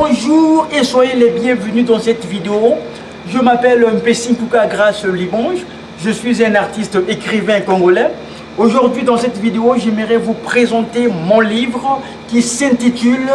Bonjour et soyez les bienvenus dans cette vidéo. Je m'appelle Mpessi Nkouka Grace Libonge. Je suis un artiste écrivain congolais. Aujourd'hui dans cette vidéo, j'aimerais vous présenter mon livre qui s'intitule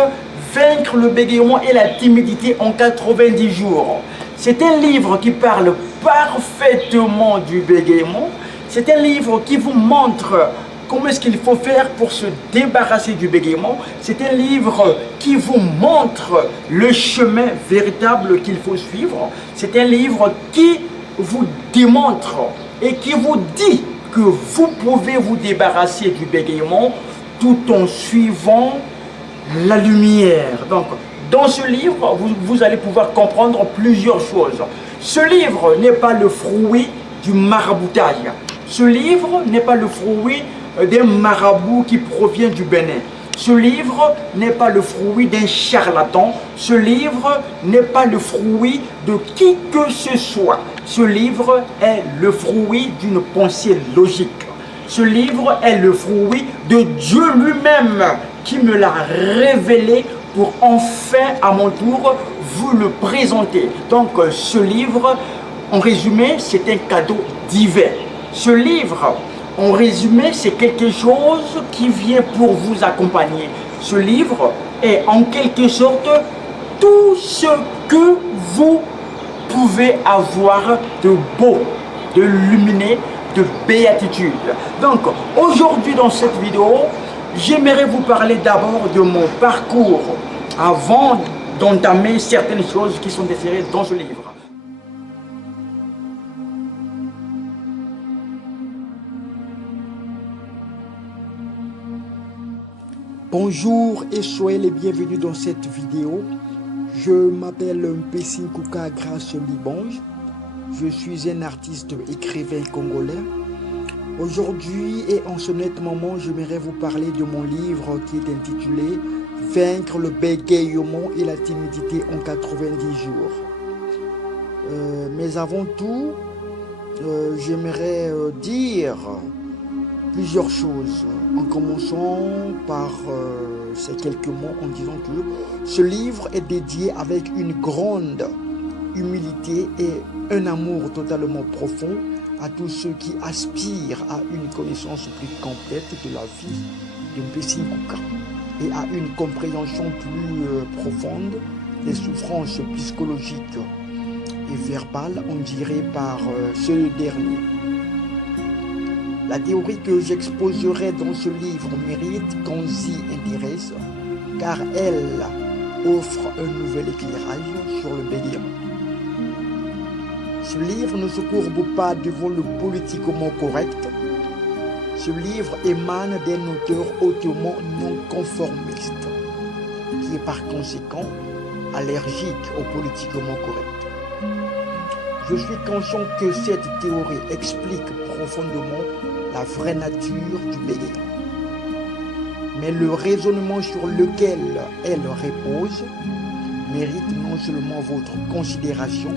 Vaincre le bégaiement et la timidité en 90 jours. C'est un livre qui parle parfaitement du bégaiement. C'est un livre qui vous montre comment est-ce qu'il faut faire pour se débarrasser du bégaiement. C'est un livre qui vous montre le chemin véritable qu'il faut suivre. C'est un livre qui vous démontre et qui vous dit que vous pouvez vous débarrasser du bégaiement tout en suivant la lumière. Donc, dans ce livre, vous allez pouvoir comprendre plusieurs choses. Ce livre n'est pas le fruit du maraboutage. Ce livre n'est pas le fruit d'un marabout qui provient du Bénin. Ce livre n'est pas le fruit d'un charlatan. Ce livre n'est pas le fruit de qui que ce soit. Ce livre est le fruit d'une pensée logique. Ce livre est le fruit de Dieu lui-même qui me l'a révélé pour enfin à mon tour vous le présenter. Donc ce livre, en résumé, c'est un cadeau divin. Ce livre, en résumé, c'est quelque chose qui vient pour vous accompagner. Ce livre est en quelque sorte tout ce que vous pouvez avoir de beau, de lumineux, de béatitude. Donc, aujourd'hui dans cette vidéo, j'aimerais vous parler d'abord de mon parcours avant d'entamer certaines choses qui sont insérées dans ce livre. Bonjour et soyez les bienvenus dans cette vidéo. Je m'appelle Mpessi Nkouka Grace Libonge. Je suis un artiste écrivain congolais. Aujourd'hui et en ce net moment, j'aimerais vous parler de mon livre qui est intitulé Vaincre le bégaiement et la timidité en 90 jours. Mais avant tout, j'aimerais dire plusieurs choses, en commençant par ces quelques mots en disant que ce livre est dédié avec une grande humilité et un amour totalement profond à tous ceux qui aspirent à une connaissance plus complète de la vie de Mpessi Nkouka et à une compréhension plus profonde des souffrances psychologiques et verbales, on dirait, par ce dernier. La théorie que j'exposerai dans ce livre mérite qu'on s'y intéresse, car elle offre un nouvel éclairage sur le bégaiement. Ce livre ne se courbe pas devant le politiquement correct. Ce livre émane d'un auteur hautement non conformiste, qui est par conséquent allergique au politiquement correct. Je suis conscient que cette théorie explique profondément la vraie nature du bégaiement. Mais le raisonnement sur lequel elle repose mérite non seulement votre considération,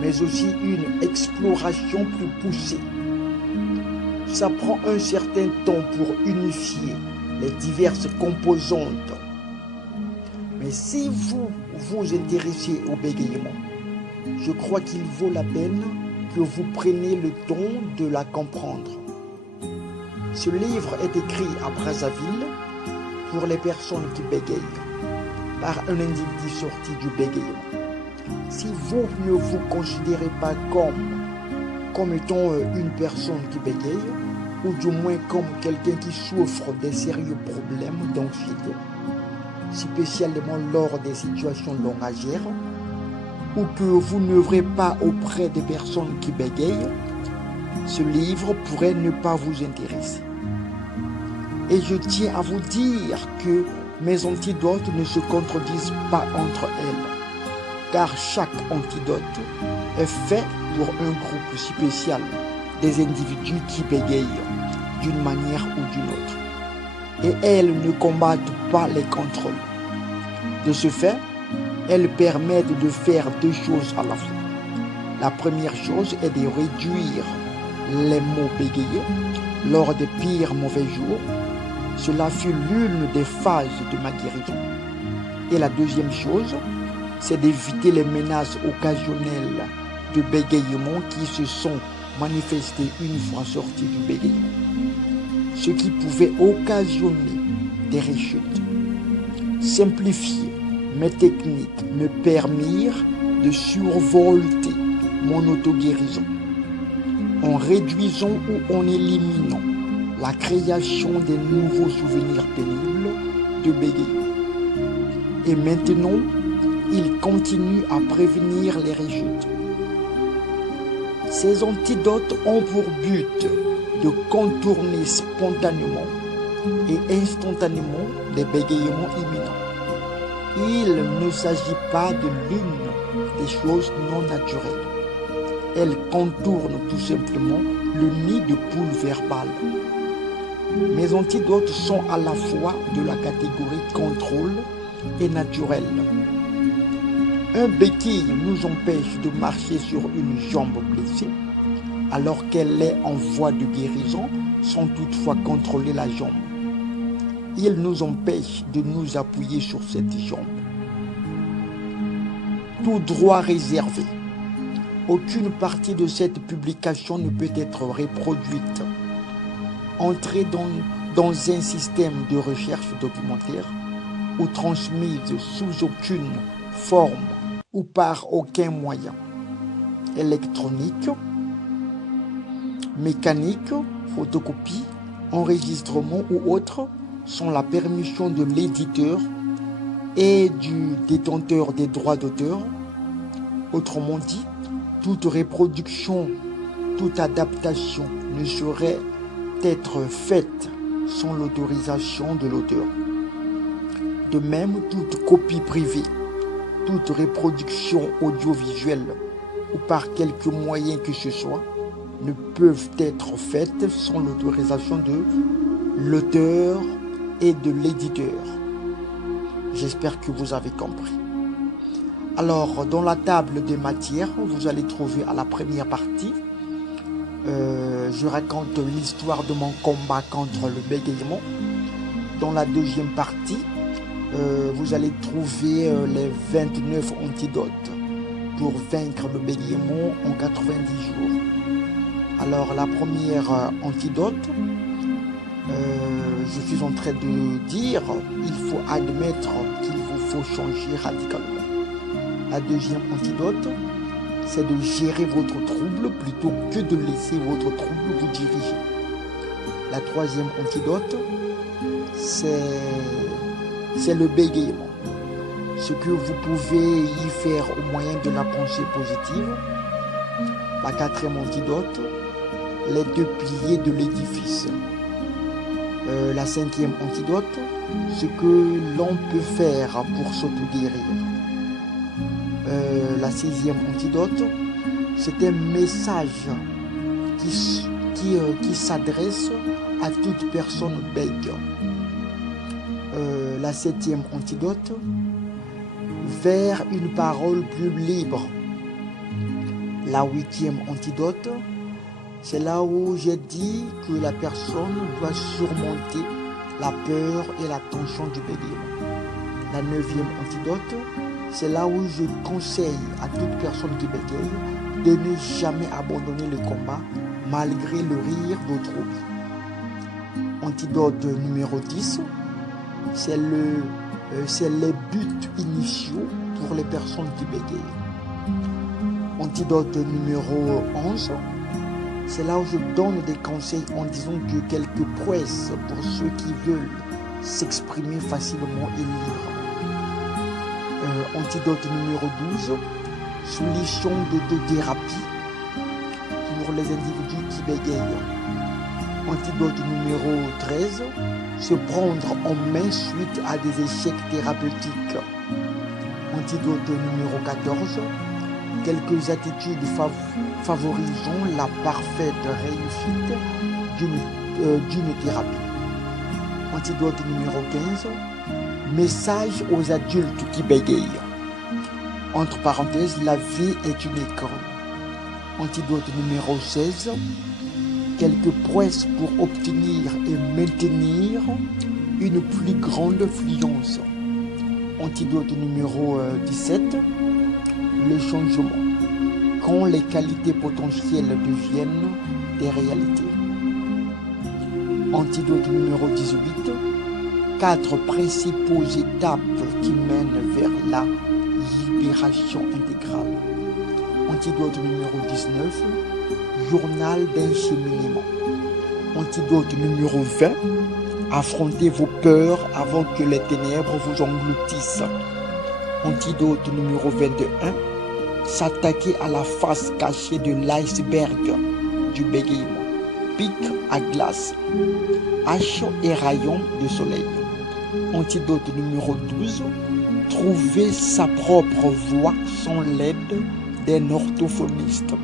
mais aussi une exploration plus poussée. Ça prend un certain temps pour unifier les diverses composantes. Mais si vous vous intéressez au bégaiement, je crois qu'il vaut la peine que vous preniez le temps de la comprendre. Ce livre est écrit à Brazzaville pour les personnes qui bégayent, par un individu sorti du bégaiement. Si vous ne vous considérez pas comme étant une personne qui bégaye, ou du moins comme quelqu'un qui souffre de sérieux problèmes d'anxiété, spécialement lors des situations langagières, ou que vous n'œuvrez pas auprès des personnes qui bégayent, ce livre pourrait ne pas vous intéresser. Et je tiens à vous dire que mes antidotes ne se contredisent pas entre elles, car chaque antidote est fait pour un groupe spécial des individus qui bégayent d'une manière ou d'une autre. Et elles ne combattent pas les contrôles. De ce fait, elles permettent de faire deux choses à la fois. La première chose est de réduire les mots bégayés lors des pires mauvais jours. Cela fut l'une des phases de ma guérison. Et la deuxième chose, c'est d'éviter les menaces occasionnelles de bégaiement qui se sont manifestées une fois sortis du bégaiement, ce qui pouvait occasionner des rechutes. Simplifier mes techniques me permirent de survolter mon auto-guérison en réduisant ou en éliminant la création des nouveaux souvenirs pénibles de bégaiement. Et maintenant, il continue à prévenir les rechutes. Ces antidotes ont pour but de contourner spontanément et instantanément les bégaiements imminents. Il ne s'agit pas de l'une des choses non naturelles. Elle contourne tout simplement le nid de poule verbale. Mes antidotes sont à la fois de la catégorie contrôle et naturel. Un béquille nous empêche de marcher sur une jambe blessée, alors qu'elle est en voie de guérison sans toutefois contrôler la jambe. Il nous empêche de nous appuyer sur cette jambe. Tout droit réservé. Aucune partie de cette publication ne peut être reproduite. Entrée dans un système de recherche documentaire ou transmise sous aucune forme ou par aucun moyen électronique, mécanique, photocopie, enregistrement ou autre, sans la permission de l'éditeur et du détenteur des droits d'auteur. Autrement dit, toute reproduction, toute adaptation ne saurait être faite sans l'autorisation de l'auteur. De même, toute copie privée, toute reproduction audiovisuelle ou par quelque moyen que ce soit ne peuvent être faites sans l'autorisation de l'auteur et de l'éditeur. J'espère que vous avez compris. Alors, dans la table des matières, vous allez trouver à la première partie, je raconte l'histoire de mon combat contre le bégaiement. Dans la deuxième partie, vous allez trouver les 29 antidotes pour vaincre le bégaiement en 90 jours. Alors, la première antidote, je suis en train de dire, il faut admettre qu'il vous faut changer radicalement. La deuxième antidote, c'est de gérer votre trouble plutôt que de laisser votre trouble vous diriger. La troisième antidote, c'est le bégaiement. Ce que vous pouvez y faire au moyen de la pensée positive. La quatrième antidote, les deux piliers de l'édifice. La cinquième antidote, ce que l'on peut faire pour s'auto-guérir. La sixième antidote, c'est un message qui s'adresse à toute personne bègue. La septième antidote, vers une parole plus libre. La huitième antidote, c'est là où j'ai dit que la personne doit surmonter la peur et la tension du bégaiement. La neuvième antidote, c'est là où je conseille à toute personne qui bégaye de ne jamais abandonner le combat malgré le rire d'autrui. Antidote numéro 10, c'est les buts initiaux pour les personnes qui bégayent. Antidote numéro 11, c'est là où je donne des conseils en disant que quelques prouesses pour ceux qui veulent s'exprimer facilement et librement. Antidote numéro 12, solution d'autothérapie pour les individus qui bégayent. Antidote numéro 13, se prendre en main suite à des échecs thérapeutiques. Antidote numéro 14, quelques attitudes favorisant la parfaite réussite d'une thérapie. Antidote numéro 15, message aux adultes qui bégayent. Entre parenthèses, la vie est une école. Antidote numéro 16, quelques prouesses pour obtenir et maintenir une plus grande fluence. Antidote numéro 17, le changement. Quand les qualités potentielles deviennent des réalités. Antidote numéro 18, 4 principaux étapes qui mènent vers la libération intégrale. Antidote numéro 19, journal d'encheminement. Antidote numéro 20, affrontez vos peurs avant que les ténèbres vous engloutissent. Antidote numéro 21, s'attaquer à la face cachée de l'iceberg du bégaiement. Pic à glace, hache et rayon de soleil. Antidote numéro 12, trouver sa propre voix sans l'aide d'un orthophoniste.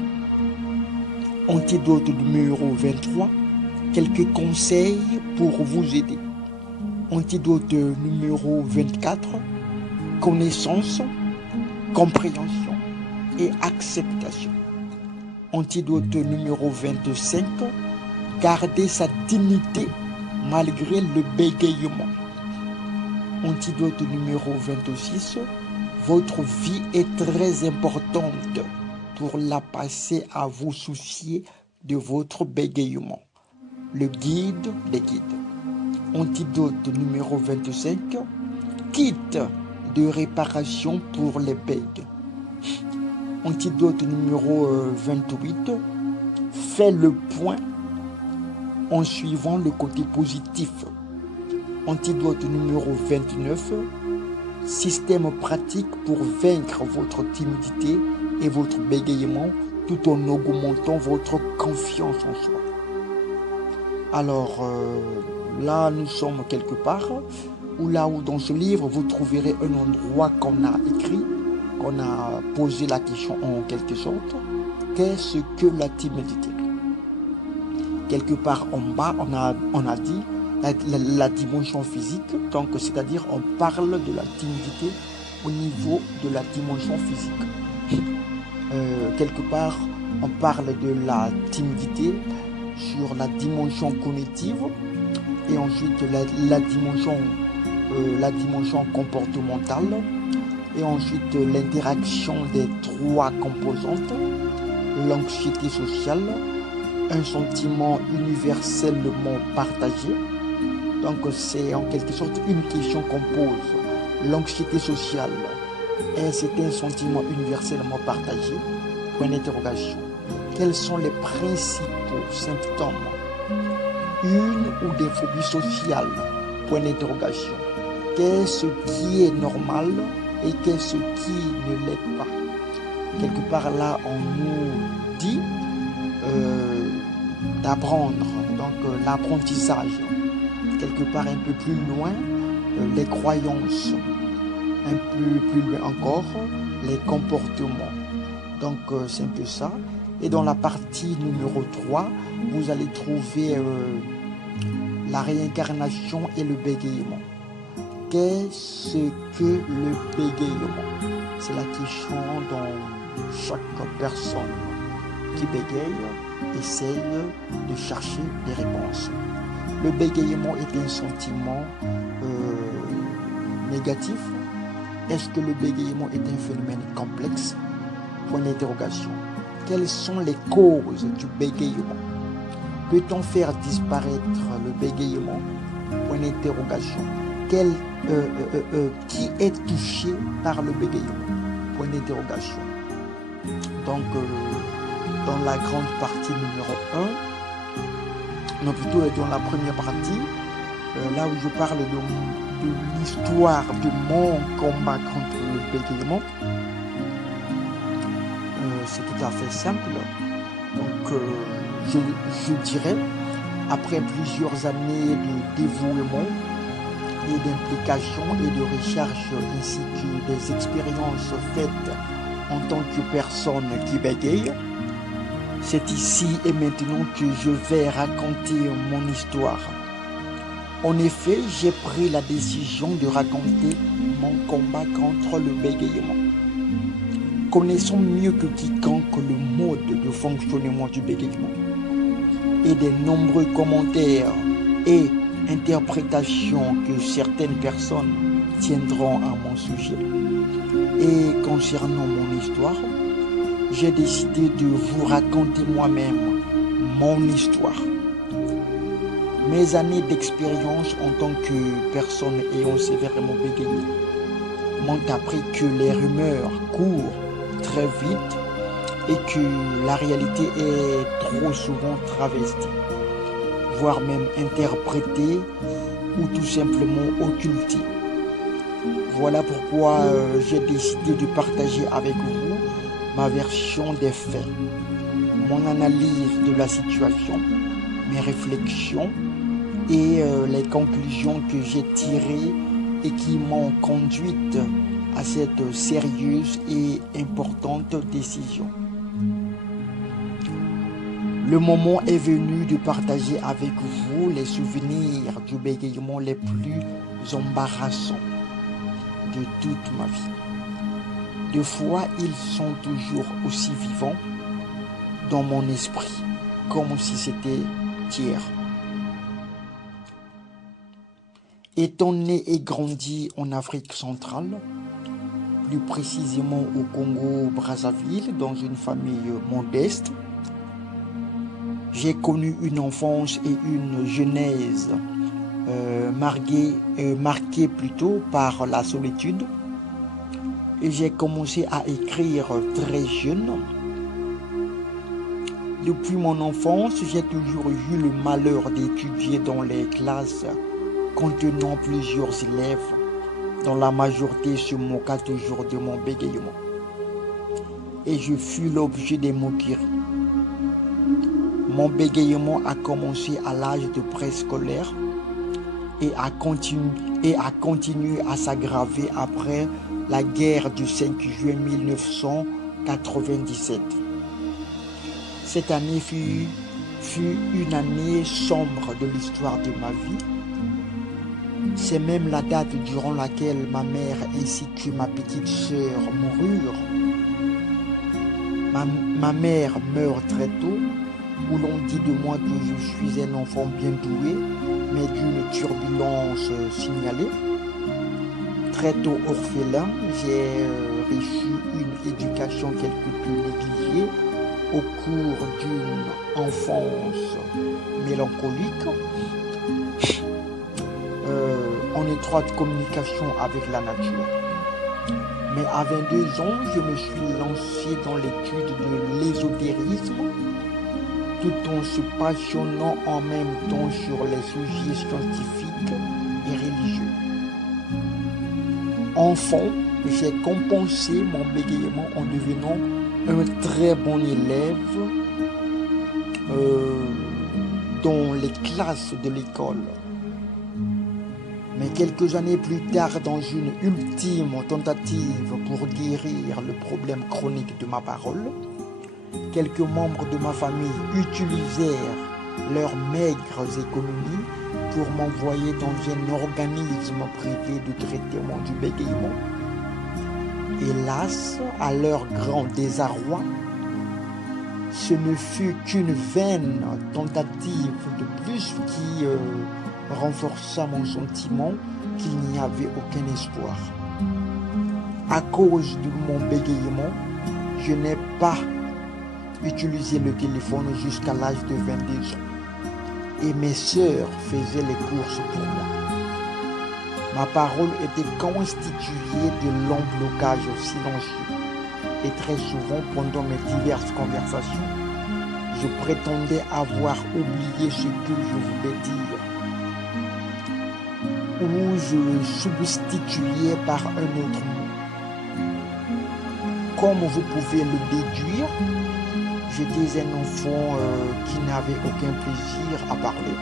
Antidote numéro 23, quelques conseils pour vous aider. Antidote numéro 24, connaissance, compréhension et acceptation. Antidote numéro 25, garder sa dignité malgré le bégaiement. Antidote numéro 26, votre vie est très importante pour la passer à vous soucier de votre bégaiement. Le guide des guides. Antidote numéro 25, kit de réparation pour les bègues. Antidote numéro 28, fais le point en suivant le côté positif. Antidote numéro 29, système pratique pour vaincre votre timidité et votre bégaiement tout en augmentant votre confiance en soi. Alors là, nous sommes quelque part où dans ce livre, vous trouverez un endroit qu'on a écrit, qu'on a posé la question en quelque sorte. Qu'est-ce que la timidité? Quelque part en bas, on a dit la dimension physique, donc c'est-à-dire on parle de la timidité au niveau de la dimension physique. Quelque part, on parle de la timidité sur la dimension cognitive et ensuite la dimension comportementale et ensuite l'interaction des 3 composantes, l'anxiété sociale, un sentiment universellement partagé. Donc c'est en quelque sorte une question qu'on pose. L'anxiété sociale, est-ce un sentiment universellement partagé? Point d'interrogation. Quels sont les principaux symptômes? Une ou des phobies sociales? Point d'interrogation. Qu'est-ce qui est normal et qu'est-ce qui ne l'est pas? Quelque part là, on nous dit d'apprendre, donc l'apprentissage. Quelque part un peu plus loin, les croyances. Un peu plus loin encore, les comportements. Donc c'est un peu ça. Et dans la partie numéro 3, vous allez trouver la réincarnation et le bégaiement. Qu'est-ce que le bégaiement? C'est la question dont chaque personne qui bégaye essaye de chercher des réponses. Le bégaiement est un sentiment négatif. Est-ce que le bégaiement est un phénomène complexe? Point d'interrogation. Quelles sont les causes du bégaiement? Peut-on faire disparaître le bégaiement? Point d'interrogation. Qui est touché par le bégaiement? Point d'interrogation. Donc, dans la grande partie numéro 1, non plutôt dans la première partie, là où je parle de l'histoire de mon combat contre le bégaiement, c'est tout à fait simple. Donc, je dirais, après plusieurs années de dévouement et d'implication et de recherche, ainsi que des expériences faites en tant que personne qui bégaye, c'est ici et maintenant que je vais raconter mon histoire. En effet, j'ai pris la décision de raconter mon combat contre le bégaiement. Connaissons mieux que quiconque le mode de fonctionnement du bégaiement et des nombreux commentaires et interprétations que certaines personnes tiendront à mon sujet. Et concernant mon histoire, j'ai décidé de vous raconter moi-même mon histoire. Mes années d'expérience en tant que personne ayant sévèrement bégayé m'ont appris que les rumeurs courent très vite et que la réalité est trop souvent travestie, voire même interprétée ou tout simplement occultée. Voilà pourquoi j'ai décidé de partager avec vous ma version des faits, mon analyse de la situation, mes réflexions et les conclusions que j'ai tirées et qui m'ont conduite à cette sérieuse et importante décision. Le moment est venu de partager avec vous les souvenirs du bégaiement les plus embarrassants de toute ma vie. Des fois, ils sont toujours aussi vivants dans mon esprit, comme si c'était hier. Étant né et grandi en Afrique centrale, plus précisément au Congo-Brazzaville, dans une famille modeste, j'ai connu une enfance et une jeunesse marquée plutôt par la solitude. Et j'ai commencé à écrire très jeune. Depuis mon enfance, j'ai toujours eu le malheur d'étudier dans les classes contenant plusieurs élèves, dont la majorité se moqua toujours de mon bégaiement. Et je fus l'objet des moqueries. Mon bégaiement a commencé à l'âge de préscolaire et a continué à s'aggraver après la guerre du 5 juin 1997. Cette année fut une année sombre de l'histoire de ma vie. C'est même la date durant laquelle ma mère ainsi que ma petite sœur moururent. Ma mère meurt très tôt, où l'on dit de moi que je suis un enfant bien doué, mais d'une turbulence signalée. Très tôt orphelin, j'ai reçu une éducation quelque peu négligée au cours d'une enfance mélancolique, en étroite communication avec la nature. Mais à 22 ans, je me suis lancé dans l'étude de l'ésotérisme, tout en se passionnant en même temps sur les sujets scientifiques et religieux. Enfant, j'ai compensé mon bégaiement en devenant un très bon élève dans les classes de l'école. Mais quelques années plus tard, dans une ultime tentative pour guérir le problème chronique de ma parole, quelques membres de ma famille utilisèrent leurs maigres économies pour m'envoyer dans un organisme privé de traitement du bégaiement. Hélas, à leur grand désarroi, ce ne fut qu'une vaine tentative de plus qui renforça mon sentiment qu'il n'y avait aucun espoir. À cause de mon bégaiement, je n'ai pas utilisé le téléphone jusqu'à l'âge de 22 ans. Et mes sœurs faisaient les courses pour moi. Ma parole était constituée de longs blocages silencieux. Et très souvent, pendant mes diverses conversations, je prétendais avoir oublié ce que je voulais dire. Ou je substituais par un autre mot. Comme vous pouvez le déduire, j'étais un enfant qui n'avait aucun plaisir à parler.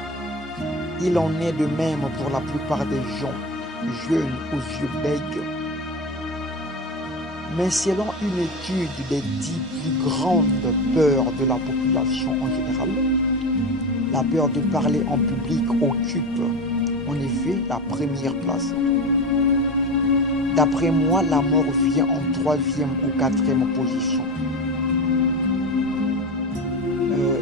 Il en est de même pour la plupart des gens, jeunes aux yeux bègues. Mais selon une étude des 10 plus grandes peurs de la population en général, la peur de parler en public occupe en effet la première place. D'après moi, la mort vient en 3e ou 4e position.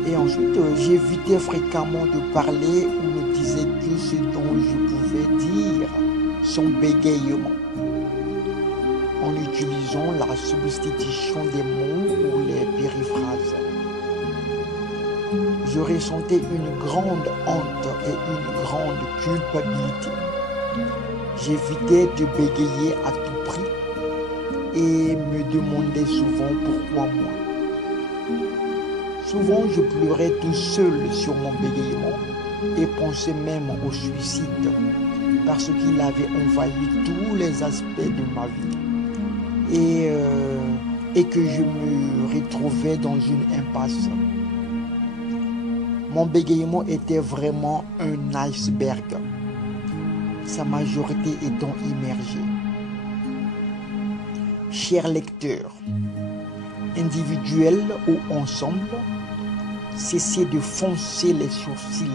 Et ensuite, j'évitais fréquemment de parler ou me disais que ce dont je pouvais dire son bégayement en utilisant la substitution des mots ou les périphrases. Je ressentais une grande honte et une grande culpabilité. J'évitais de bégayer à tout prix et me demandais souvent pourquoi moi. Souvent, je pleurais tout seul sur mon bégayement et pensais même au suicide parce qu'il avait envahi tous les aspects de ma vie et que je me retrouvais dans une impasse. Mon bégayement était vraiment un iceberg, sa majorité étant immergée. Chers lecteurs, individuels ou ensemble, cessez de foncer les sourcils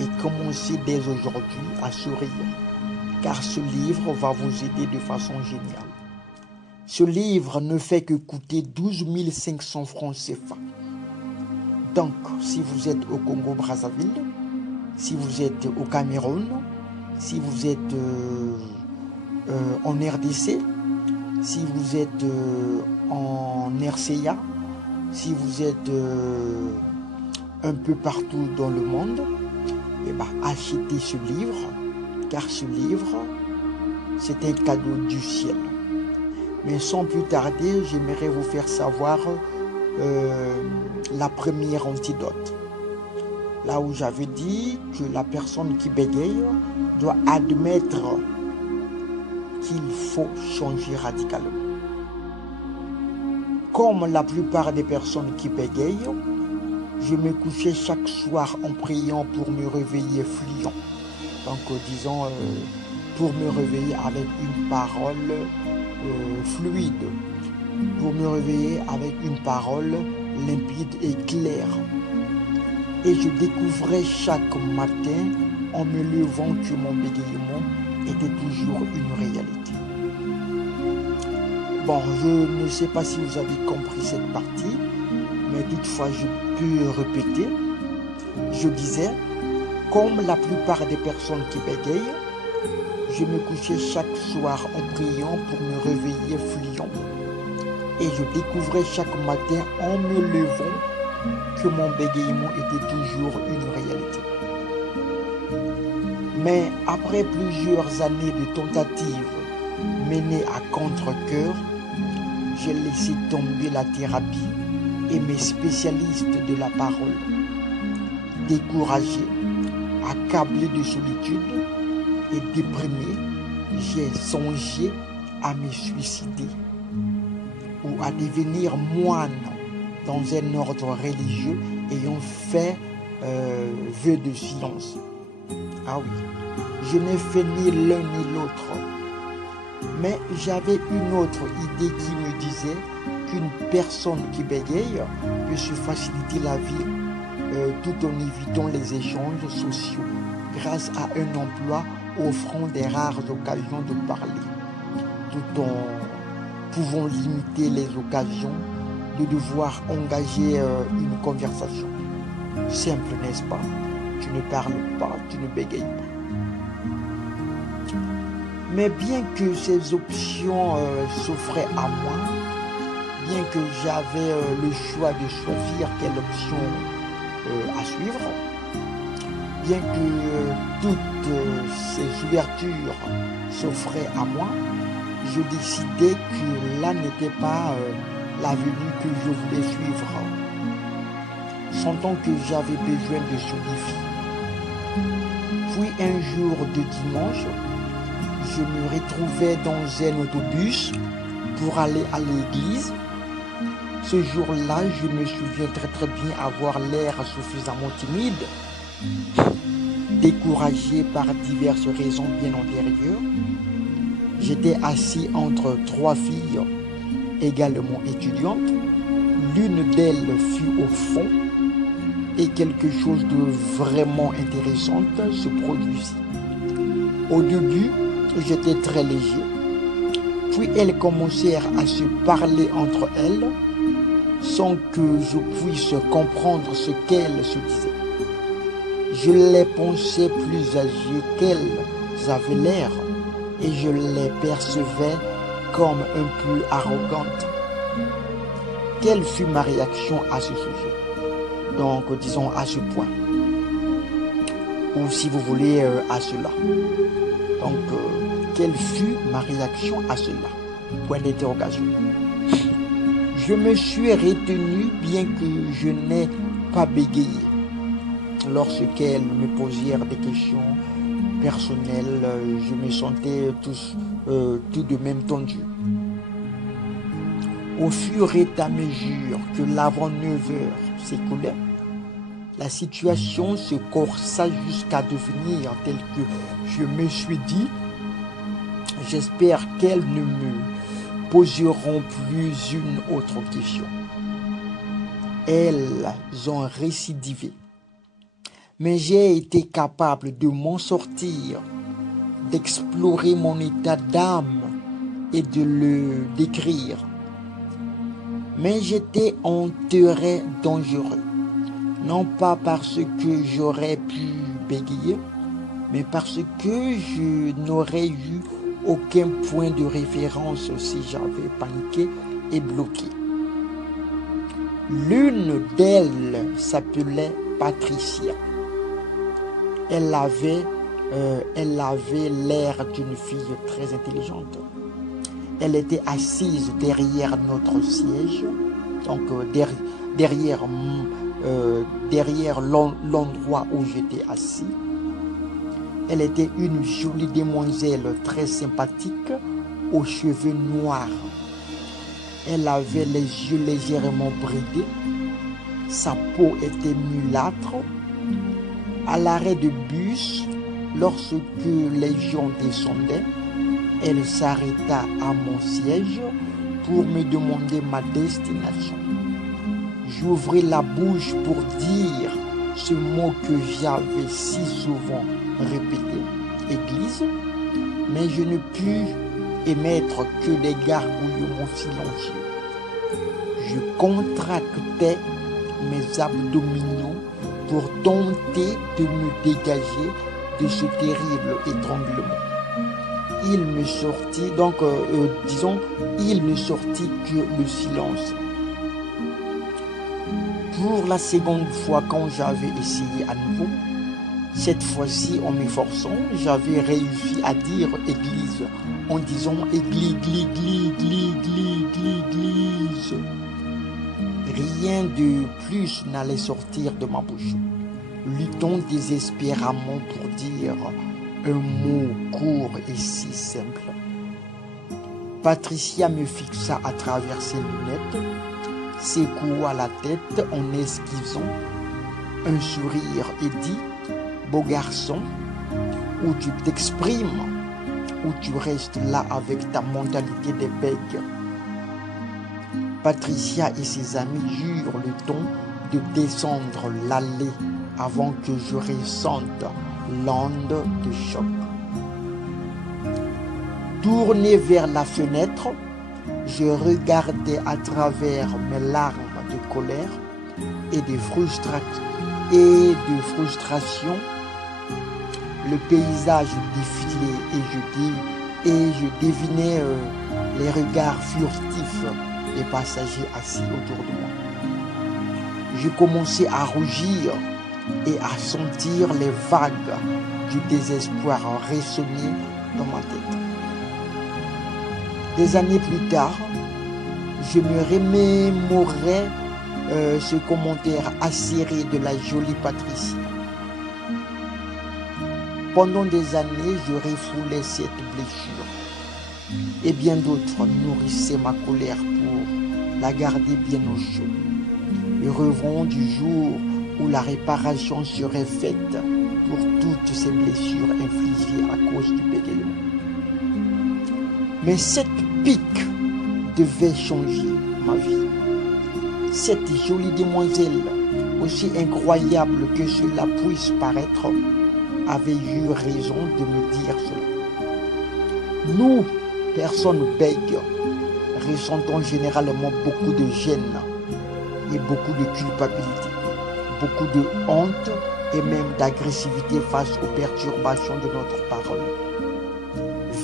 et commencez dès aujourd'hui à sourire, car ce livre va vous aider de façon géniale. Ce livre ne fait que coûter 12 500 francs CFA. Donc, si vous êtes au Congo-Brazzaville, si vous êtes au Cameroun, si vous êtes en RDC, si vous êtes en RCA, si vous êtes un peu partout dans le monde, eh bien, achetez ce livre, car ce livre, c'est un cadeau du ciel. Mais sans plus tarder, j'aimerais vous faire savoir la première antidote. Là où j'avais dit que la personne qui bégaye doit admettre qu'il faut changer radicalement. Comme la plupart des personnes qui bégayent, je me couchais chaque soir en priant pour me réveiller fluent. Donc disons, pour me réveiller avec une parole fluide, pour me réveiller avec une parole limpide et claire. Et je découvrais chaque matin en me levant que mon bégayement était toujours une réalité. Bon, je ne sais pas si vous avez compris cette partie, mais toutefois je peux répéter. Je disais, comme la plupart des personnes qui bégayent, je me couchais chaque soir en priant pour me réveiller fluent. Et je découvrais chaque matin en me levant que mon bégayement était toujours une réalité. Mais après plusieurs années de tentatives menées à contre-cœur, j'ai laissé tomber la thérapie et mes spécialistes de la parole. Découragé, accablé de solitude et déprimé, j'ai songé à me suicider ou à devenir moine dans un ordre religieux ayant fait vœu de silence. Ah oui, je n'ai fait ni l'un ni l'autre. Mais j'avais une autre idée qui me disait qu'une personne qui bégaye peut se faciliter la vie tout en évitant les échanges sociaux grâce à un emploi offrant des rares occasions de parler, tout en pouvant limiter les occasions de devoir engager une conversation. Simple, n'est-ce pas? Tu ne parles pas, tu ne bégayes pas. Mais bien que ces options s'offraient à moi, bien que j'avais le choix de choisir quelle option à suivre, bien que toutes ces ouvertures s'offraient à moi, je décidais que là n'était pas l'avenue que je voulais suivre. Sentant que j'avais besoin de ce défi. Puis un jour de dimanche, je me retrouvais dans un autobus pour aller à l'église. Ce jour-là, je me souviens très bien avoir l'air suffisamment timide, découragé par diverses raisons bien antérieures. J'étais assis entre trois filles également étudiantes. L'une d'elles fut au fond et quelque chose de vraiment intéressant se produisit. Au début, j'étais très léger, puis elles commencèrent à se parler entre elles sans que je puisse comprendre ce qu'elles se disaient. Je les pensais plus âgées qu'elles, avaient l'air et je les percevais comme un peu arrogantes. Quelle fut ma réaction à ce sujet? Donc, disons à ce point. Ou si vous voulez, à cela. Donc, quelle fut ma réaction à cela? Point d'interrogation. Je me suis retenu bien que je n'ai pas bégayé lorsqu'elles me posèrent des questions personnelles. Je me sentais tout de même tendu. Au fur et à mesure que l'avant 9 heures s'écoulait, la situation se corsa jusqu'à devenir telle que je me suis dit, j'espère qu'elles ne me poseront plus une autre question. Elles ont récidivé. Mais j'ai été capable de m'en sortir, d'explorer mon état d'âme et de le décrire. Mais j'étais en terrain dangereux, non pas parce que j'aurais pu bégayer, mais parce que je n'aurais eu aucun point de référence si j'avais paniqué et bloqué. L'une d'elles s'appelait Patricia. Elle avait l'air d'une fille très intelligente. Elle était assise derrière notre siège, donc derrière l'endroit où j'étais assis. Elle était une jolie demoiselle très sympathique, aux cheveux noirs. Elle avait les yeux légèrement bridés. Sa peau était mulâtre. À l'arrêt de bus, lorsque les gens descendaient, elle s'arrêta à mon siège pour me demander ma destination. J'ouvris la bouche pour dire ce mot que j'avais si souvent répété, église, mais je ne pus émettre que des gargouillements silencieux. Je contractais mes abdominaux pour tenter de me dégager de ce terrible étranglement. Il ne sortit que le silence. Pour la seconde fois quand j'avais essayé à nouveau, cette fois-ci en m'efforçant, j'avais réussi à dire église en disant église. Rien de plus n'allait sortir de ma bouche. Luttons désespérément pour dire un mot court et si simple. Patricia me fixa à travers ses lunettes, secoua la tête en esquissant un sourire et dit « Beau garçon, ou tu t'exprimes, ou tu restes là avec ta mentalité de bègue. » Patricia et ses amis eurent le temps de descendre l'allée avant que je ressente l'onde de choc. Tourné vers la fenêtre, je regardais à travers mes larmes de colère et de frustration le paysage défiler et je devinais les regards furtifs des passagers assis autour de moi. Je commençais à rougir et à sentir les vagues du désespoir résonner dans ma tête. Des années plus tard, je me remémorais ce commentaire acéré de la jolie Patricia. Pendant des années, je refoulais cette blessure et bien d'autres nourrissaient ma colère pour la garder bien au chaud. Le rêvons du jour où la réparation serait faite pour toutes ces blessures infligées à cause du bégaiement. Mais cette pique devait changer ma vie. Cette jolie demoiselle, aussi incroyable que cela puisse paraître, avait eu raison de me dire cela. Nous, personnes bègues, ressentons généralement beaucoup de gêne et beaucoup de culpabilité, beaucoup de honte et même d'agressivité face aux perturbations de notre parole.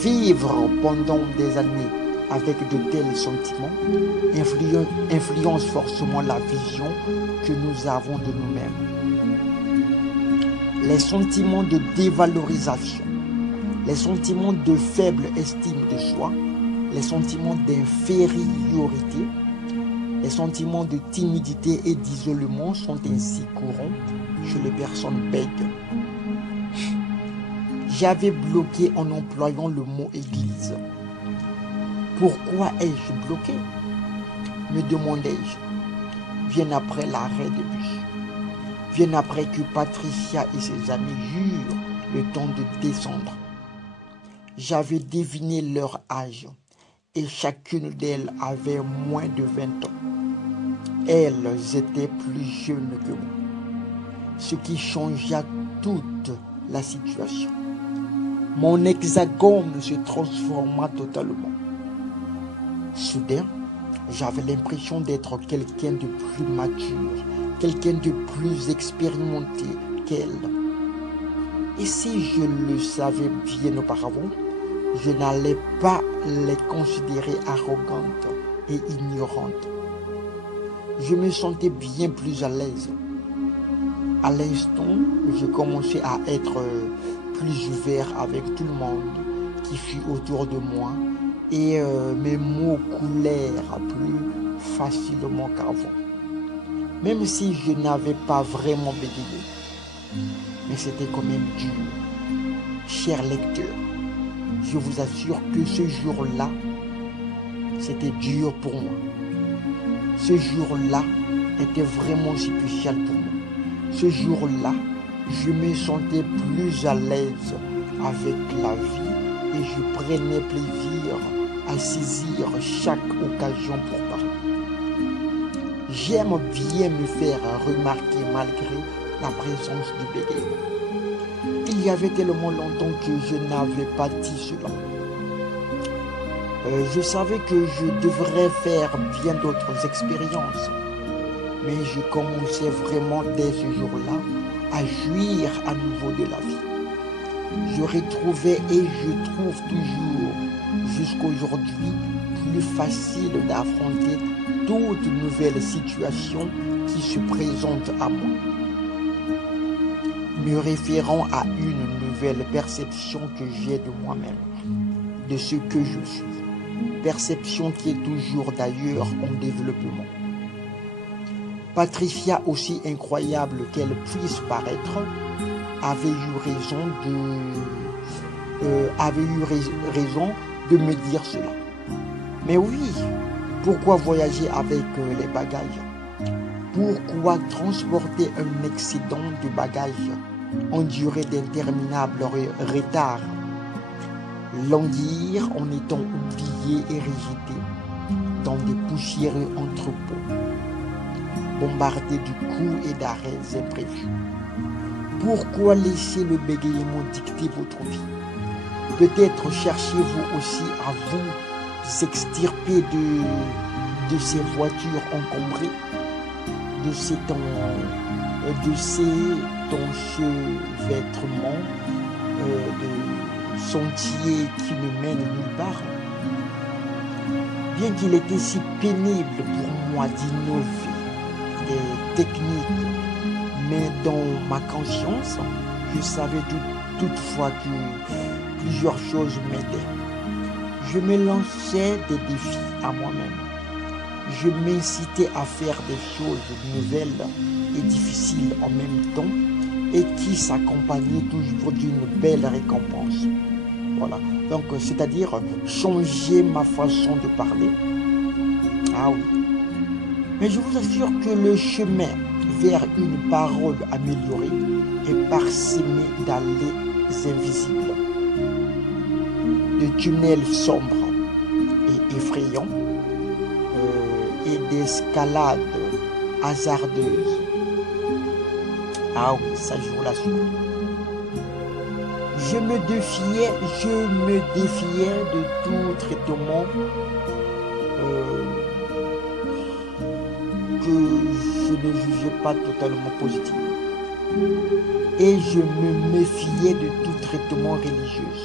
Vivre pendant des années avec de tels sentiments influence forcément la vision que nous avons de nous-mêmes. Les sentiments de dévalorisation, les sentiments de faible estime de soi, les sentiments d'infériorité, les sentiments de timidité et d'isolement sont ainsi courants chez les personnes bègues. J'avais bloqué en employant le mot église. Pourquoi ai-je bloqué? Me demandai-je, bien après l'arrêt de bus, bien après que Patricia et ses amis eurent le temps de descendre. J'avais deviné leur âge et chacune d'elles avait moins de 20 ans. Elles étaient plus jeunes que moi, ce qui changea toute la situation. Mon hexagone se transforma totalement. Soudain, j'avais l'impression d'être quelqu'un de plus mature, quelqu'un de plus expérimenté qu'elle. Et si je le savais bien auparavant, je n'allais pas les considérer arrogantes et ignorantes. Je me sentais bien plus à l'aise. À l'instant, je commençais à être plus ouvert avec tout le monde qui fut autour de moi et mes mots coulèrent plus facilement qu'avant. Même si je n'avais pas vraiment bégayé, mais c'était quand même dur. Chers lecteurs, je vous assure que ce jour-là, c'était dur pour moi. Ce jour-là était vraiment spécial pour moi. Ce jour-là, je me sentais plus à l'aise avec la vie et je prenais plaisir à saisir chaque occasion pour parler. J'aime bien me faire remarquer malgré la présence du bégaiement. Il y avait tellement longtemps que je n'avais pas dit cela. Je savais que je devrais faire bien d'autres expériences, mais je commençais vraiment dès ce jour-là à jouir à nouveau de la vie. Je retrouvais et je trouve toujours jusqu'aujourd'hui plus facile d'affronter toute nouvelle situation qui se présente à moi. Me référant à une nouvelle perception que j'ai de moi-même, de ce que je suis. Perception qui est toujours d'ailleurs en développement. Patricia, aussi incroyable qu'elle puisse paraître, avait eu raison de me dire cela. Mais oui, pourquoi voyager avec les bagages? Pourquoi transporter un excédent de bagages, endurer d'interminables retards, languir en étant oublié et rejeté dans des poussiéreux entrepôts, bombardé de coups et d'arrêts imprévus? Pourquoi laisser le bégaiement dicter votre vie? Peut-être cherchez-vous aussi à vous extirper de ces voitures encombrées, de ces enchevêtrements, de sentiers qui ne mènent nulle part. Bien qu'il était si pénible pour moi d'innover des techniques, mais dans ma conscience, je savais toutefois que plusieurs choses m'aidaient. Je me lançais des défis à moi-même. Je m'incitais à faire des choses nouvelles et difficiles en même temps et qui s'accompagnaient toujours d'une belle récompense. Voilà. Donc, c'est-à-dire changer ma façon de parler. Ah oui. Mais je vous assure que le chemin vers une parole améliorée est parsemé d'allées invisibles, de tunnels sombres et effrayants et d'escalades hasardeuses. Ah oui, ça je vous l'assure. Je me défiais de tout traitement que je ne jugeais pas totalement positif. Et je me méfiais de tout traitement religieux.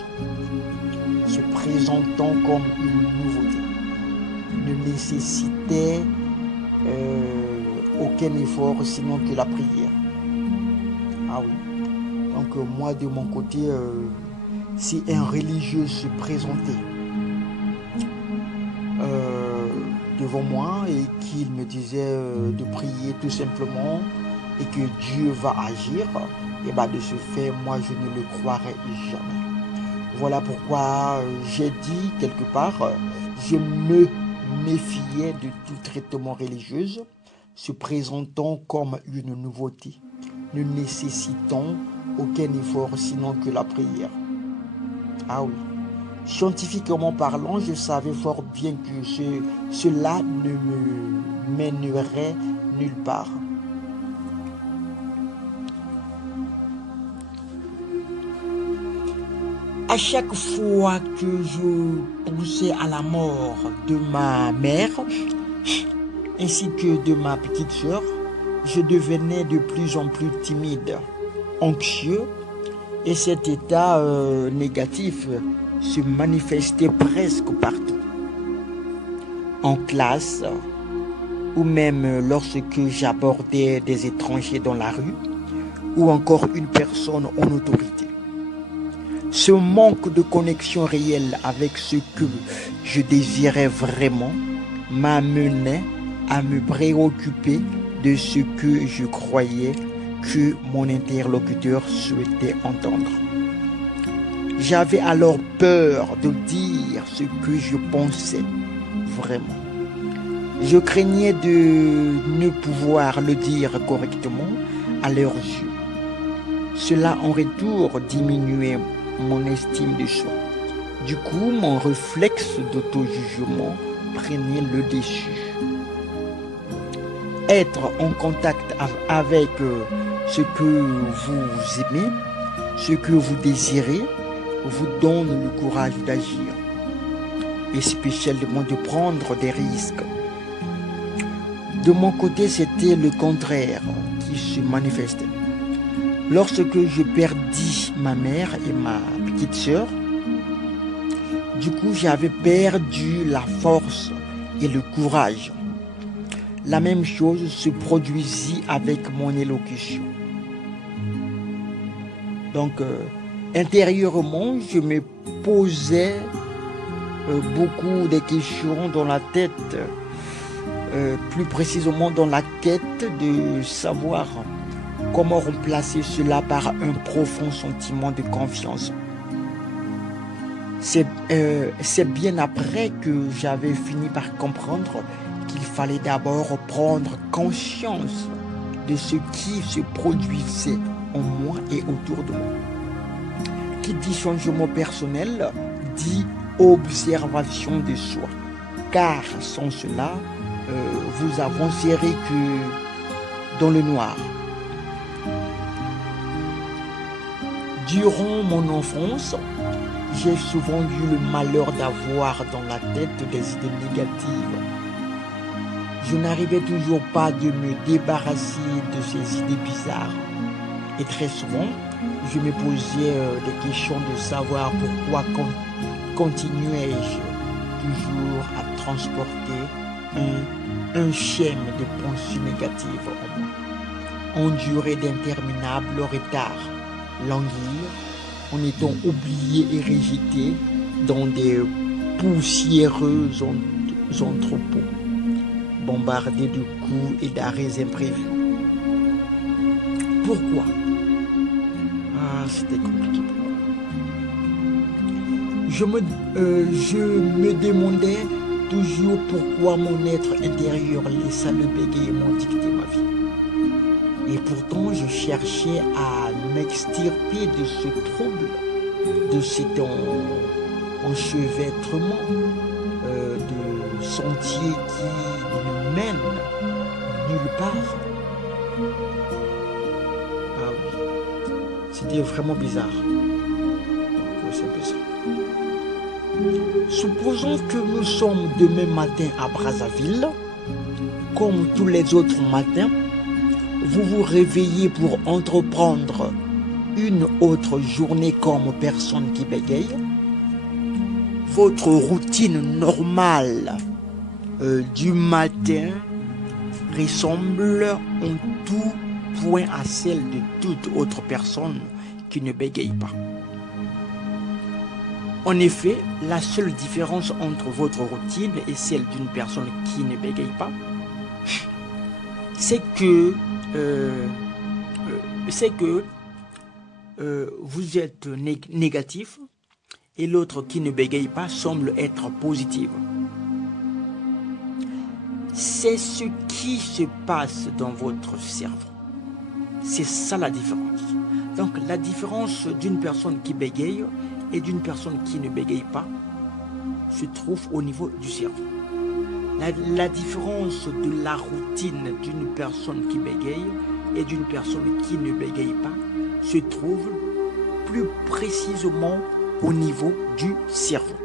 se présentant comme une nouveauté, ne nécessitait aucun effort sinon que la prière. Ah oui. Donc moi de mon côté, si un religieux se présentait devant moi et qu'il me disait de prier tout simplement et que Dieu va agir, et bien de ce fait, moi je ne le croirais jamais. Voilà pourquoi j'ai dit quelque part, je me méfiais de tout traitement religieux se présentant comme une nouveauté, ne nécessitant aucun effort sinon que la prière. Ah oui. Scientifiquement parlant, je savais fort bien que cela ne me mènerait nulle part. À chaque fois que je poussais à la mort de ma mère, ainsi que de ma petite sœur, je devenais de plus en plus timide, anxieux, et cet état négatif se manifestait presque partout. En classe, ou même lorsque j'abordais des étrangers dans la rue, ou encore une personne en autorité. Ce manque de connexion réelle avec ce que je désirais vraiment m'amenait à me préoccuper de ce que je croyais que mon interlocuteur souhaitait entendre. J'avais alors peur de dire ce que je pensais vraiment. Je craignais de ne pouvoir le dire correctement à leurs yeux. Cela en retour diminuait mon estime de soi. Du coup, mon réflexe d'auto-jugement prenait le dessus. Être en contact avec ce que vous aimez, ce que vous désirez, vous donne le courage d'agir et spécialement de prendre des risques. De mon côté, c'était le contraire qui se manifestait. Lorsque je perdis ma mère et ma petite sœur, du coup, j'avais perdu la force et le courage. La même chose se produisit avec mon élocution. Donc, intérieurement, je me posais beaucoup de questions dans la tête, plus précisément dans la quête de savoir comment remplacer cela par un profond sentiment de confiance. C'est bien après que j'avais fini par comprendre qu'il fallait d'abord prendre conscience de ce qui se produisait en moi et autour de moi. Qui dit changement personnel, dit observation de soi. Car sans cela, vous avancerez que dans le noir. Durant mon enfance, j'ai souvent eu le malheur d'avoir dans la tête des idées négatives. Je n'arrivais toujours pas de me débarrasser de ces idées bizarres. Et très souvent, je me posais des questions de savoir pourquoi continuais-je toujours à transporter un schème de pensées négatives en moi. Endurer d'interminables retards, languir, en étant oublié et rejeté dans des poussiéreux entrepôts, bombardés de coups et d'arrêts imprévus. Pourquoi? C'était compliqué pour moi. Je me demandais toujours pourquoi mon être intérieur laissa le bégaiement dicter ma vie. Et pourtant, je cherchais à m'extirper de ce trouble, de cet enchevêtrement, de sentier qui ne mène nulle part. Ah oui, c'était vraiment bizarre. C'est un peu ça. Supposons que nous sommes demain matin à Brazzaville, comme tous les autres matins, vous vous réveillez pour entreprendre une autre journée comme personne qui bégaye. votre routine normale du matin ressemble en tout point à celle de toute autre personne qui ne bégaye pas. En effet, la seule différence entre votre routine et celle d'une personne qui ne bégaye pas, c'est que vous êtes négatif et l'autre qui ne bégaye pas semble être positive. C'est ce qui se passe dans votre cerveau. C'est ça la différence. Donc la différence d'une personne qui bégaye et d'une personne qui ne bégaye pas se trouve au niveau du cerveau. La différence de la routine d'une personne qui bégaye et d'une personne qui ne bégaye pas se trouve plus précisément au niveau du cerveau.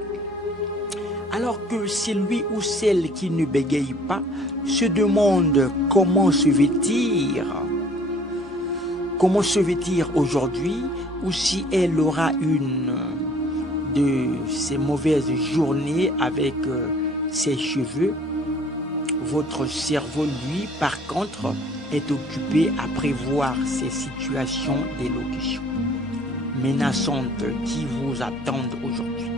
Alors que celui ou celle qui ne bégaye pas se demande comment se vêtir aujourd'hui, ou si elle aura une de ces mauvaises journées avec ses cheveux, votre cerveau, lui, par contre, est occupé à prévoir ces situations d'élocution menaçantes qui vous attendent aujourd'hui.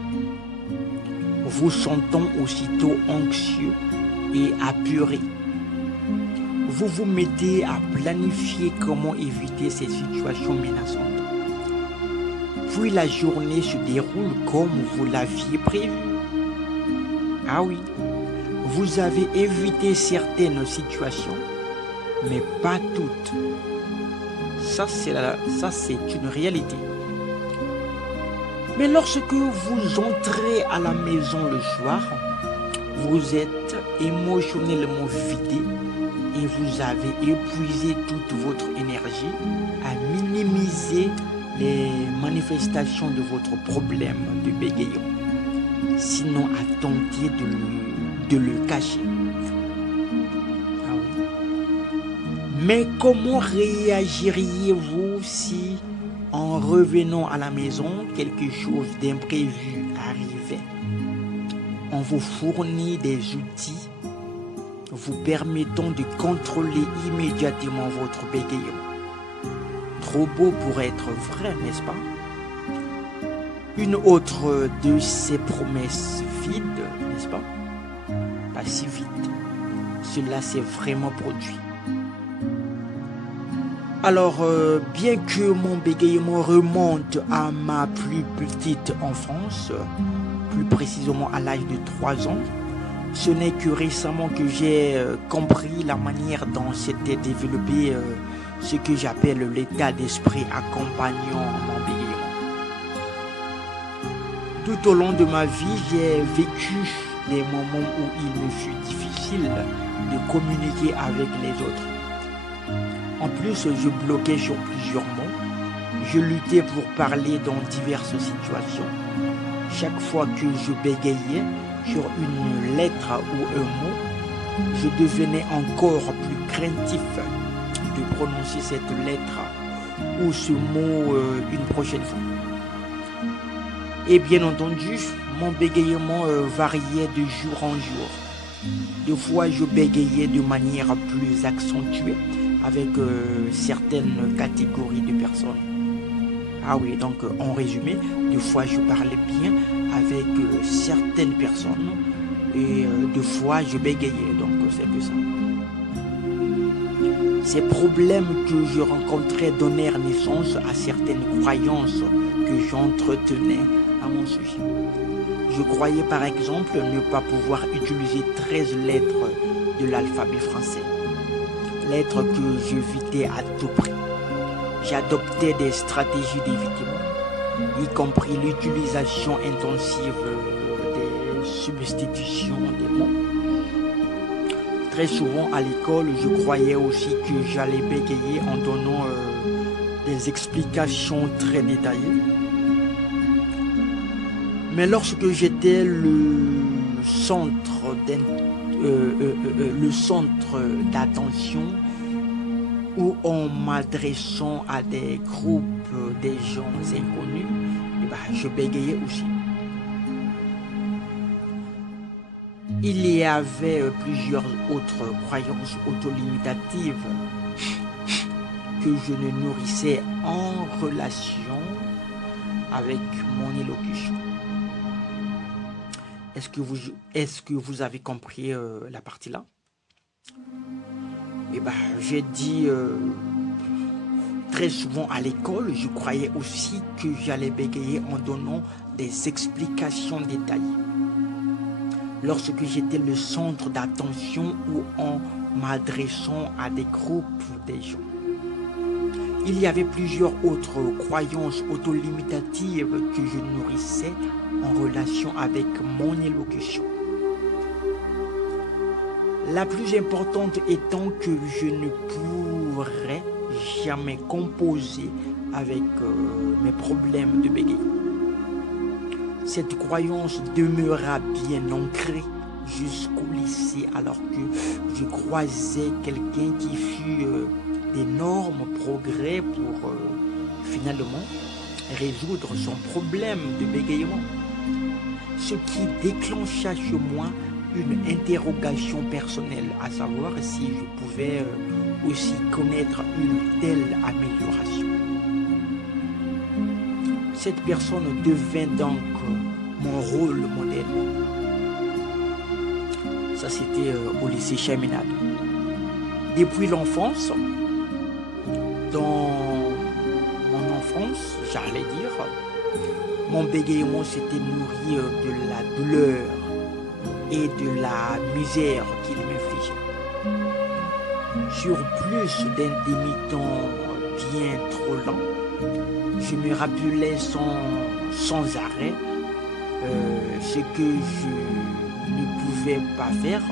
Vous sentons aussitôt anxieux et apuré. Vous vous mettez à planifier comment éviter ces situations menaçantes. Puis la journée se déroule comme vous l'aviez prévu. Ah oui, vous avez évité certaines situations, mais pas toutes. Ça, c'est une réalité. Mais lorsque vous entrez à la maison le soir, vous êtes émotionnellement vidé et vous avez épuisé toute votre énergie à minimiser les manifestations de votre problème de bégayement, sinon à tenter de le cacher. Ah oui. Mais comment réagiriez-vous si, en revenant à la maison, quelque chose d'imprévu arrivait? On vous fournit des outils vous permettant de contrôler immédiatement votre bégayement. Trop beau pour être vrai, n'est-ce pas? Une autre de ces promesses vides, n'est-ce pas? Pas si vite. Cela s'est vraiment produit. Alors, bien que mon bégayement remonte à ma plus petite enfance, plus précisément à l'âge de 3 ans, ce n'est que récemment que j'ai compris la manière dont s'était développé ce que j'appelle l'état d'esprit accompagnant mon bégayement. Tout au long de ma vie, j'ai vécu des moments où il me fut difficile de communiquer avec les autres. En plus, je bloquais sur plusieurs mots. Je luttais pour parler dans diverses situations. Chaque fois que je bégayais sur une lettre ou un mot, je devenais encore plus craintif de prononcer cette lettre ou ce mot une prochaine fois. Et bien entendu, mon bégayement variait de jour en jour. Des fois, je bégayais de manière plus accentuée avec certaines catégories de personnes. Ah oui, donc en résumé, des fois je parlais bien avec certaines personnes et des fois je bégayais, donc c'est que ça. Ces problèmes que je rencontrais donnèrent naissance à certaines croyances que j'entretenais à mon sujet. Je croyais par exemple ne pas pouvoir utiliser 13 lettres de l'alphabet français. Lettres que j'évitais à tout prix. J'adoptais des stratégies d'évitement, y compris l'utilisation intensive des substitutions des mots. Très souvent à l'école, je croyais aussi que j'allais bégayer en donnant des explications très détaillées. Mais lorsque j'étais le centre d'attention ou en m'adressant à des groupes des gens inconnus, je bégayais aussi. Il y avait plusieurs autres croyances autolimitatives que je ne nourrissais en relation avec mon élocution. Est-ce que vous avez compris la partie là? Eh bien, j'ai dit très souvent à l'école, je croyais aussi que j'allais bégayer en donnant des explications détaillées. Lorsque j'étais le centre d'attention ou en m'adressant à des groupes de gens. Il y avait plusieurs autres croyances autolimitatives que je nourrissais en relation avec mon élocution. La plus importante étant que je ne pourrais jamais composer avec mes problèmes de bégayement. Cette croyance demeura bien ancrée jusqu'au lycée alors que je croisais quelqu'un qui fut d'énormes progrès pour finalement résoudre son problème de bégayement. Ce qui déclencha chez moi une interrogation personnelle, à savoir si je pouvais aussi connaître une telle amélioration. Cette personne devint donc mon rôle modèle. Ça, c'était au lycée Chaminade. Depuis l'enfance, dans mon enfance, j'allais dire, mon bégaiement s'était nourri de la douleur et de la misère qu'il m'infligeait. Sur plus d'un demi-temps bien trop lent, je me rappelais sans arrêt ce que je ne pouvais pas faire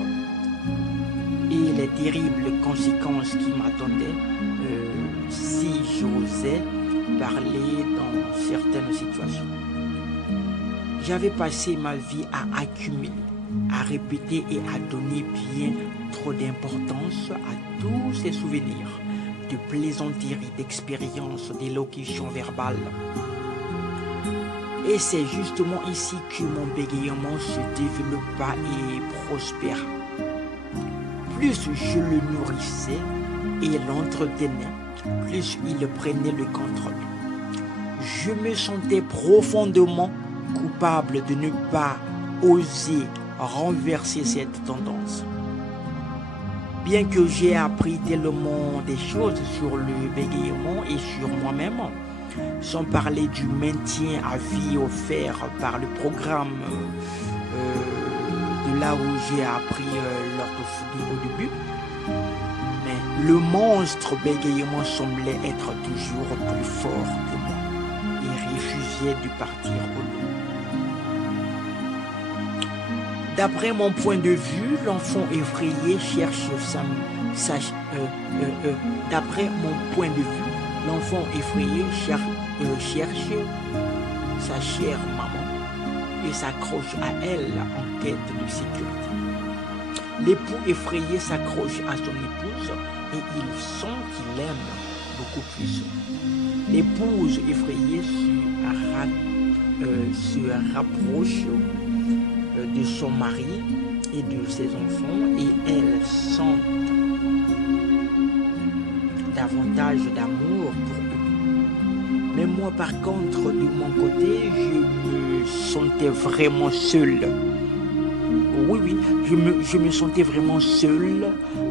et les terribles conséquences qui m'attendaient si j'osais parler dans certaines situations. J'avais passé ma vie à accumuler, à répéter et à donner bien trop d'importance à tous ces souvenirs de plaisanteries, d'expériences, d'élocution verbale. Et c'est justement ici que mon bégaiement se développa et prospéra. Plus je le nourrissais et l'entretenais, plus il prenait le contrôle. Je me sentais profondément coupable de ne pas oser renverser cette tendance. Bien que j'ai appris tellement des choses sur le bégaiement et sur moi-même, sans parler du maintien à vie offert par le programme de là où j'ai appris l'orthophonie au début, mais le monstre bégaiement semblait être toujours plus fort que moi et refusait de partir au loin. D'après mon point de vue, l'enfant effrayé cherche d'après mon point de vue, l'enfant effrayé cherche sa chère maman et s'accroche à elle en quête de sécurité. L'époux effrayé s'accroche à son épouse et il sent qu'il aime beaucoup plus. L'épouse effrayée se rapproche de son mari et de ses enfants et elle sent davantage d'amour pour eux. Mais moi par contre de mon côté je me sentais vraiment seul. Oui, je me sentais vraiment seul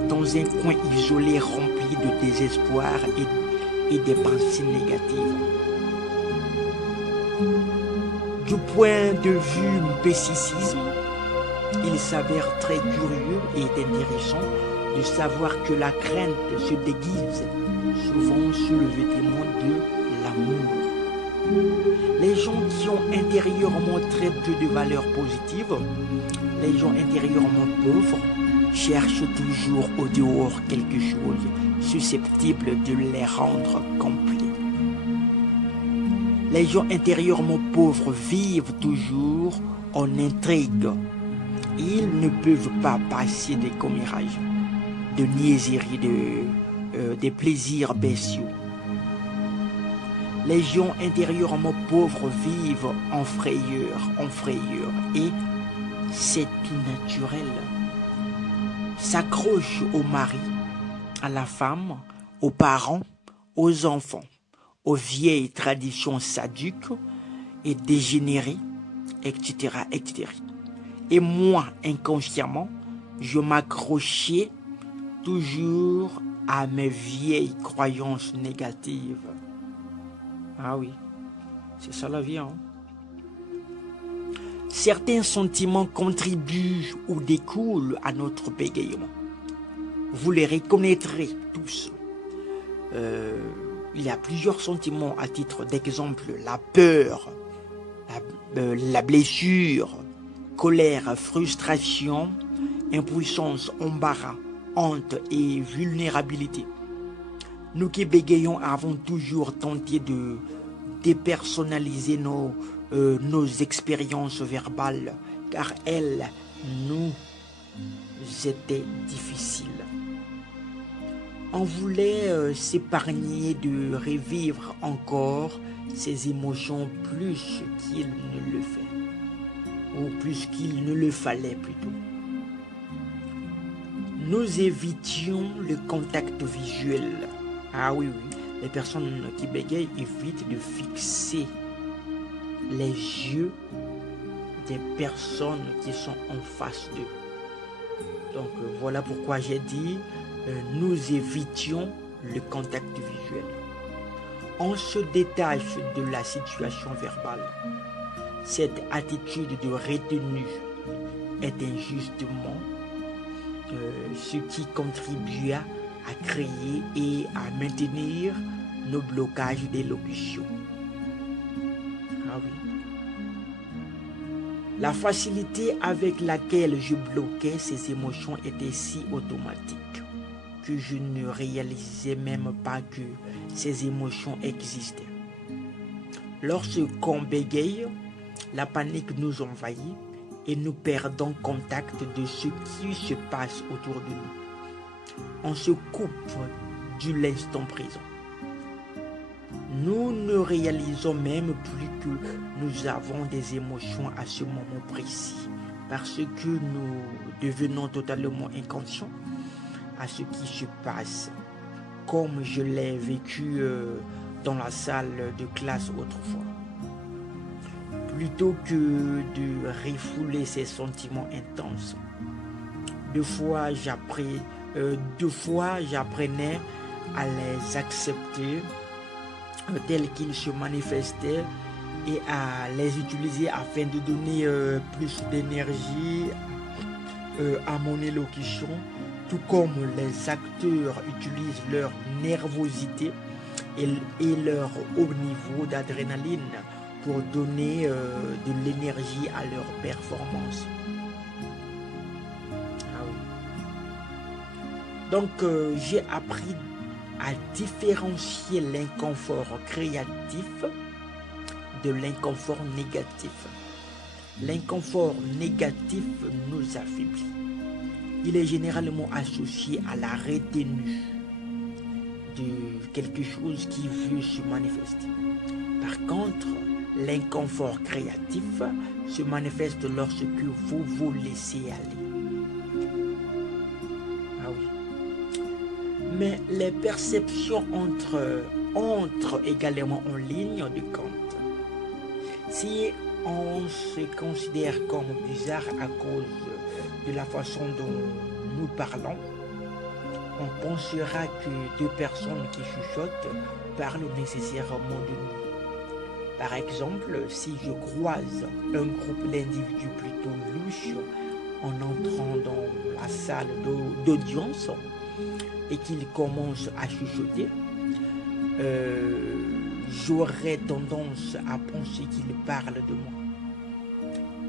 dans un coin isolé rempli de désespoir et des pensées négatives. Du point de vue pessimiste, il s'avère très curieux et intéressant de savoir que la crainte se déguise souvent sous le vêtement de l'amour. Les gens qui ont intérieurement très peu de valeurs positives, les gens intérieurement pauvres, cherchent toujours au dehors quelque chose susceptible de les rendre complets. Les gens intérieurement pauvres vivent toujours en intrigue. Ils ne peuvent pas passer des commérages, de niaiseries, des plaisirs bestiaux. Les gens intérieurement pauvres vivent en frayeur et c'est tout naturel, s'accroche au mari, à la femme, aux parents, aux enfants, aux vieilles traditions sadiques et dégénérées, etc., etc. Et moi, inconsciemment, je m'accrochais toujours à mes vieilles croyances négatives. Ah oui, c'est ça la vie, hein? Certains sentiments contribuent ou découlent à notre bégaiement. Vous les reconnaîtrez tous. Il y a plusieurs sentiments à titre d'exemple. La peur, la blessure, colère, frustration, impuissance, embarras, honte et vulnérabilité. Nous qui bégayons avons toujours tenté de dépersonnaliser nos expériences verbales, car elles nous étaient difficiles. On voulait s'épargner de revivre encore ces émotions plus qu'il ne le fait, ou plus qu'il ne le fallait plutôt. Nous évitions le contact visuel. Ah oui, oui, les personnes qui bégayent évitent de fixer les yeux des personnes qui sont en face d'eux. Donc voilà pourquoi j'ai dit nous évitions le contact visuel. On se détache de la situation verbale. Cette attitude de retenue est injustement ce qui contribua à créer et à maintenir nos blocages d'élocution. Ah oui. La facilité avec laquelle je bloquais ces émotions était si automatique que je ne réalisais même pas que ces émotions existaient. Lorsqu'on bégaye, la panique nous envahit et nous perdons contact de ce qui se passe autour de nous. On se coupe de l'instant présent. Nous ne réalisons même plus que nous avons des émotions à ce moment précis parce que nous devenons totalement inconscients à ce qui se passe, comme je l'ai vécu dans la salle de classe autrefois. Plutôt que de refouler ces sentiments intenses, deux fois j'apprenais à les accepter tels qu'ils se manifestaient et à les utiliser afin de donner plus d'énergie à mon élocution, tout comme les acteurs utilisent leur nervosité et leur haut niveau d'adrénaline pour donner de l'énergie à leur performance. Ah oui. Donc j'ai appris à différencier l'inconfort créatif de l'inconfort négatif. L'inconfort négatif nous affaiblit. Il est généralement associé à la retenue de quelque chose qui veut se manifester. Par contre, l'inconfort créatif se manifeste lorsque vous vous laissez aller. Ah oui. Mais les perceptions entrent également en ligne de compte. Si on se considère comme bizarre à cause de la façon dont nous parlons, on pensera que deux personnes qui chuchotent parlent nécessairement de nous. Par exemple, si je croise un groupe d'individus plutôt louches en entrant dans la salle d'audience et qu'ils commencent à chuchoter, j'aurais tendance à penser qu'ils parlent de moi.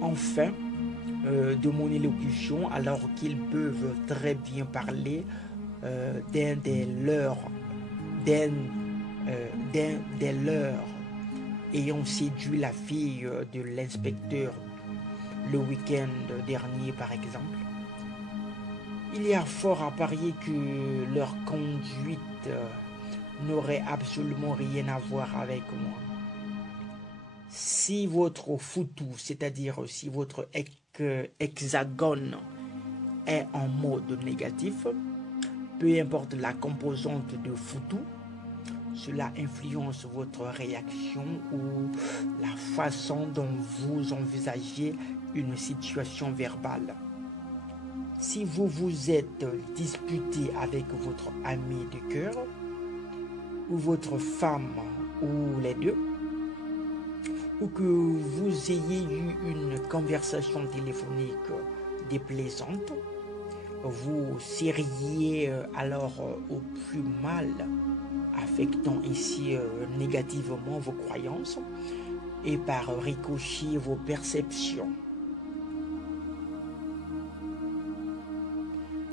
Enfin, de mon élocution, alors qu'ils peuvent très bien parler d'un des leurs ayant séduit la fille de l'inspecteur le week-end dernier par exemple. Il y a fort à parier que leur conduite n'aurait absolument rien à voir avec moi. Si votre foutou, c'est-à-dire si votre hexagone est en mode négatif, peu importe la composante de Futu, cela influence votre réaction ou la façon dont vous envisagez une situation verbale. Si vous vous êtes disputé avec votre ami de cœur, ou votre femme, ou les deux, ou que vous ayez eu une conversation téléphonique déplaisante, vous seriez alors au plus mal, affectant ici négativement vos croyances et par ricochet vos perceptions.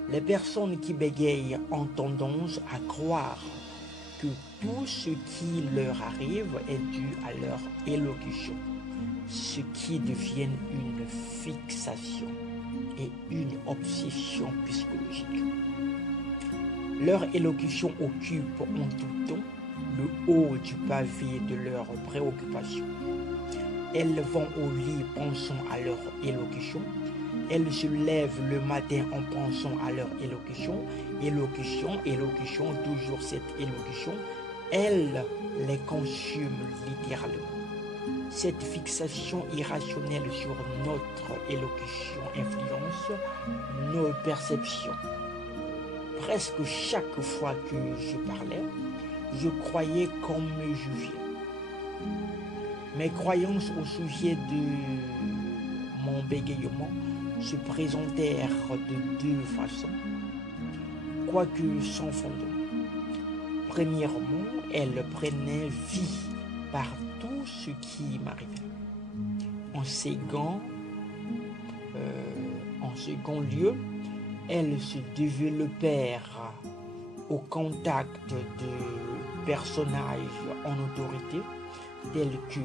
Les personnes qui bégayent ont tendance à croire que tout ce qui leur arrive est dû à leur élocution, ce qui devient une fixation et une obsession psychologique. Leur élocution occupe en tout temps le haut du pavé de leurs préoccupations. Elles vont au lit pensant à leur élocution. Elles se lèvent le matin en pensant à leur élocution. Élocution, toujours cette élocution. Elles les consument littéralement. Cette fixation irrationnelle sur notre élocution influence nos perceptions. Presque chaque fois que je parlais, je croyais comme je viens. Mes croyances au sujet de mon bégayement se présentèrent de deux façons, quoique sans fondement. Premièrement, elles prenaient vie par tout ce qui m'arrivait. En second lieu, elles se développèrent au contact de personnages en autorité, tels que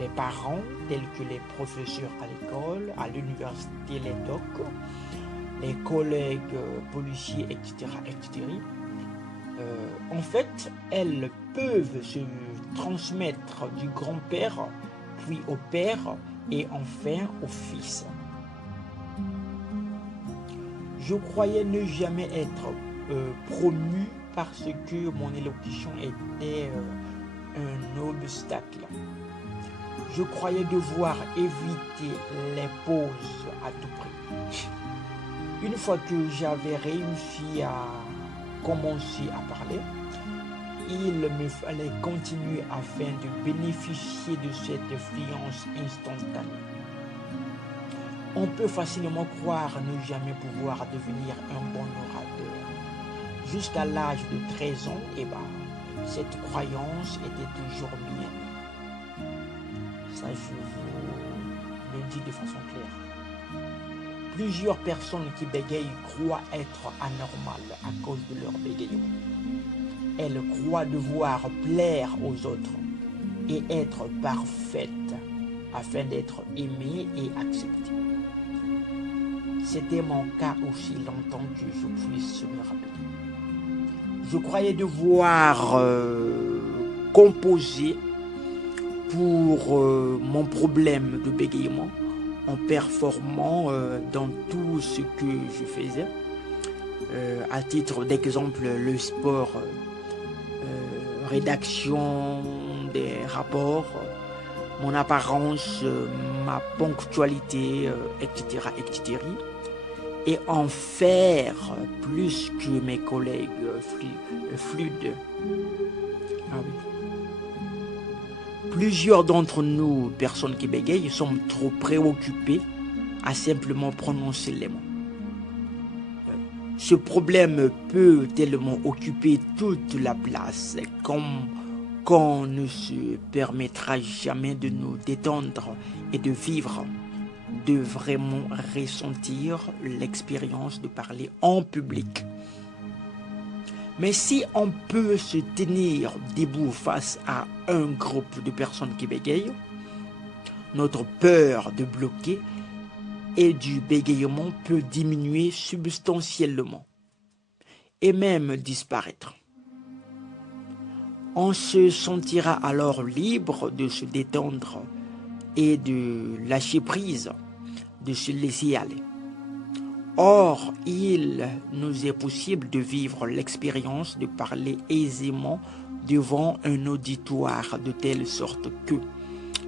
les parents, tels que les professeurs à l'école, à l'université, les docs, les collègues policiers, etc. En fait, elles peuvent se transmettre du grand-père, puis au père et enfin au fils. Je croyais ne jamais être promu parce que mon élocution était un obstacle. Je croyais devoir éviter les pauses à tout prix. Une fois que j'avais réussi à commencer à parler, il me fallait continuer afin de bénéficier de cette influence instantanée. On peut facilement croire ne jamais pouvoir devenir un bon orateur. Jusqu'à l'âge de 13 ans, cette croyance était toujours mienne. Ça, je vous le dis de façon claire. Plusieurs personnes qui bégayent croient être anormales à cause de leur bégayement. Elles croient devoir plaire aux autres et être parfaites afin d'être aimées et acceptées. C'était mon cas aussi longtemps que je puisse me rappeler. Je croyais devoir composer pour mon problème de bégayement en performant dans tout ce que je faisais. À titre d'exemple, le sport, rédaction des rapports, mon apparence, ma ponctualité, etc. Et en faire plus que mes collègues fluides. Ah oui. Plusieurs d'entre nous, personnes qui bégayent, sommes trop préoccupés à simplement prononcer les mots. Ce problème peut tellement occuper toute la place qu'on ne se permettra jamais de nous détendre et de vivre, de vraiment ressentir l'expérience de parler en public. Mais si on peut se tenir debout face à un groupe de personnes qui bégayent, notre peur de bloquer et du bégayement peut diminuer substantiellement et même disparaître. On se sentira alors libre de se détendre et de lâcher prise, de se laisser aller. Or, il nous est possible de vivre l'expérience de parler aisément devant un auditoire de telle sorte que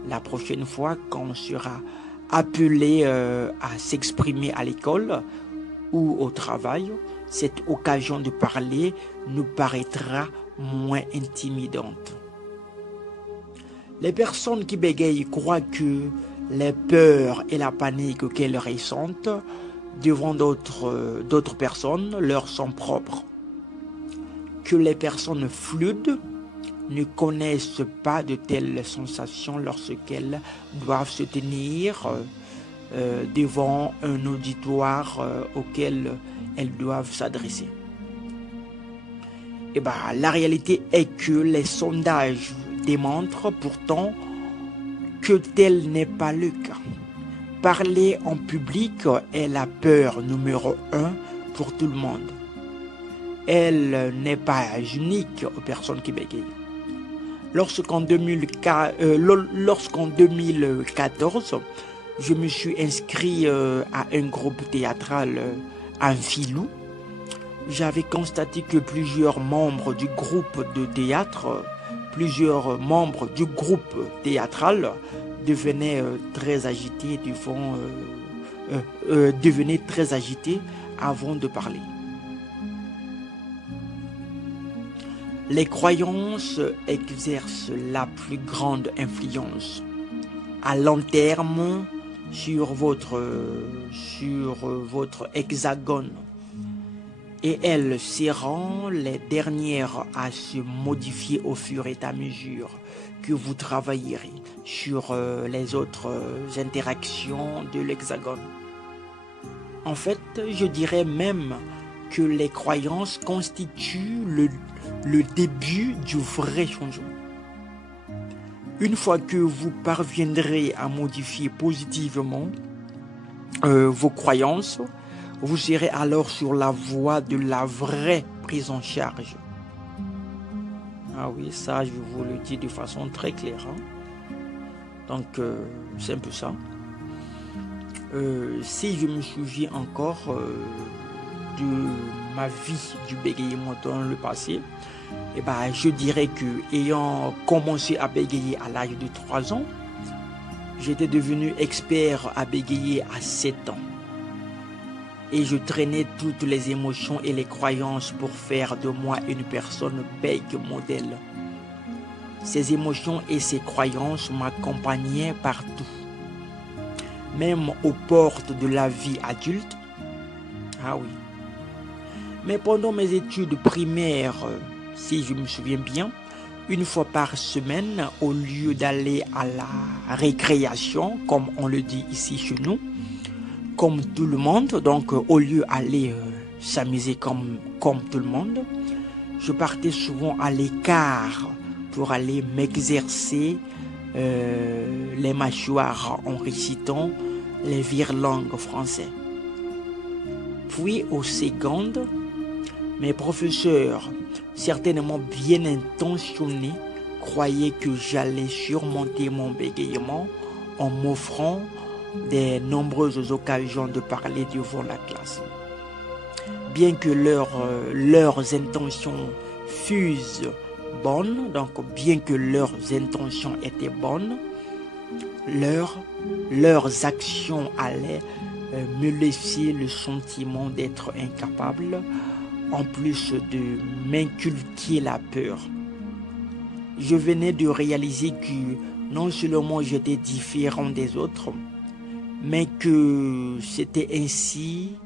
la prochaine fois qu'on sera appelé à s'exprimer à l'école ou au travail, cette occasion de parler nous paraîtra moins intimidante. Les personnes qui bégayent croient que les peurs et la panique qu'elles ressentent devant d'autres personnes leur sont propres. Que les personnes fluides ne connaissent pas de telles sensations lorsqu'elles doivent se tenir devant un auditoire auquel elles doivent s'adresser. Et la réalité est que les sondages démontrent pourtant que tel n'est pas le cas. Parler en public est la peur numéro 1 pour tout le monde. Elle n'est pas unique aux personnes qui bégayent. Lorsqu'en 2014, je me suis inscrit à un groupe théâtral en Filou, j'avais constaté que plusieurs membres du groupe théâtral devenaient très agités avant de parler. Les croyances exercent la plus grande influence à long terme sur votre hexagone, et elles seront les dernières à se modifier au fur et à mesure que vous travaillerez sur les autres interactions de l'hexagone. En fait, je dirais même que les croyances constituent le début du vrai changement. Une fois que vous parviendrez à modifier positivement vos croyances, vous serez alors sur la voie de la vraie prise en charge. Ah oui, ça je vous le dis de façon très claire. Donc c'est un peu ça. Si je me souviens encore de ma vie du bégaiement dans le passé, je dirais que ayant commencé à bégayer à l'âge de 3 ans, j'étais devenu expert à bégayer à 7 ans. Et je traînais toutes les émotions et les croyances pour faire de moi une personne bègue modèle. Ces émotions et ces croyances m'accompagnaient partout, même aux portes de la vie adulte. Ah oui. Mais pendant mes études primaires, si je me souviens bien, une fois par semaine, au lieu d'aller à la récréation, comme on le dit ici chez nous, comme tout le monde, donc au lieu d'aller s'amuser comme tout le monde, je partais souvent à l'écart pour aller m'exercer les mâchoires en récitant les virelangues français. Puis aux secondes, mes professeurs, certainement bien intentionnés, croyaient que j'allais surmonter mon bégaiement en m'offrant des nombreuses occasions de parler devant la classe. Bien que leurs intentions fussent bonnes, donc bien que leurs intentions étaient bonnes, leurs actions allaient me laisser le sentiment d'être incapable, en plus de m'inculquer la peur. Je venais de réaliser que non seulement j'étais différent des autres, mais que c'était ainsi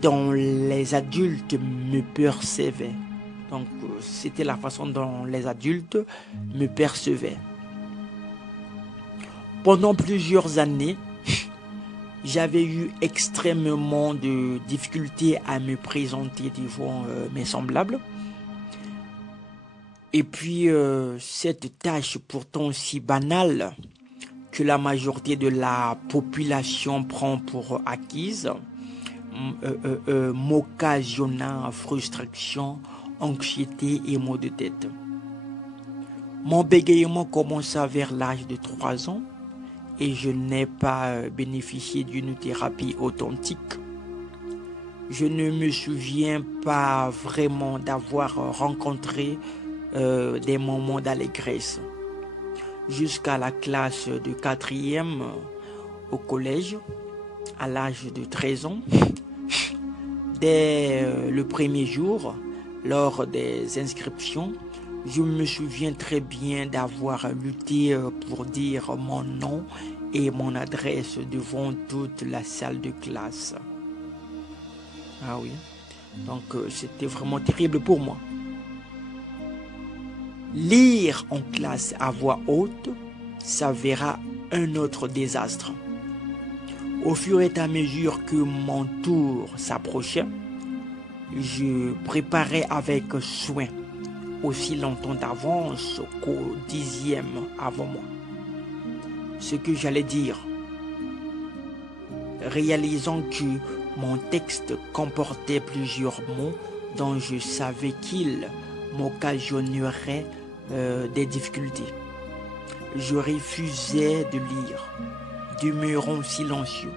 dont les adultes me percevaient. Donc c'était la façon dont les adultes me percevaient. Pendant plusieurs années, j'avais eu extrêmement de difficultés à me présenter devant mes semblables. Et puis, cette tâche pourtant si banale que la majorité de la population prend pour acquise, m'occasionna frustration, anxiété et maux de tête. Mon bégaiement commença vers l'âge de 3 ans et je n'ai pas bénéficié d'une thérapie authentique. Je ne me souviens pas vraiment d'avoir rencontré des moments d'allégresse. Jusqu'à la classe de 4e au collège, à l'âge de 13 ans, dès le premier jour, lors des inscriptions, je me souviens très bien d'avoir lutté pour dire mon nom et mon adresse devant toute la salle de classe. Ah oui, donc c'était vraiment terrible pour moi. Lire en classe à voix haute s'avéra un autre désastre. Au fur et à mesure que mon tour s'approchait, je préparais avec soin, aussi longtemps d'avance qu'au 10e avant moi, ce que j'allais dire, réalisant que mon texte comportait plusieurs mots dont je savais qu'ils m'occasionneraient des difficultés. Je refusais de lire, demeurant silencieux,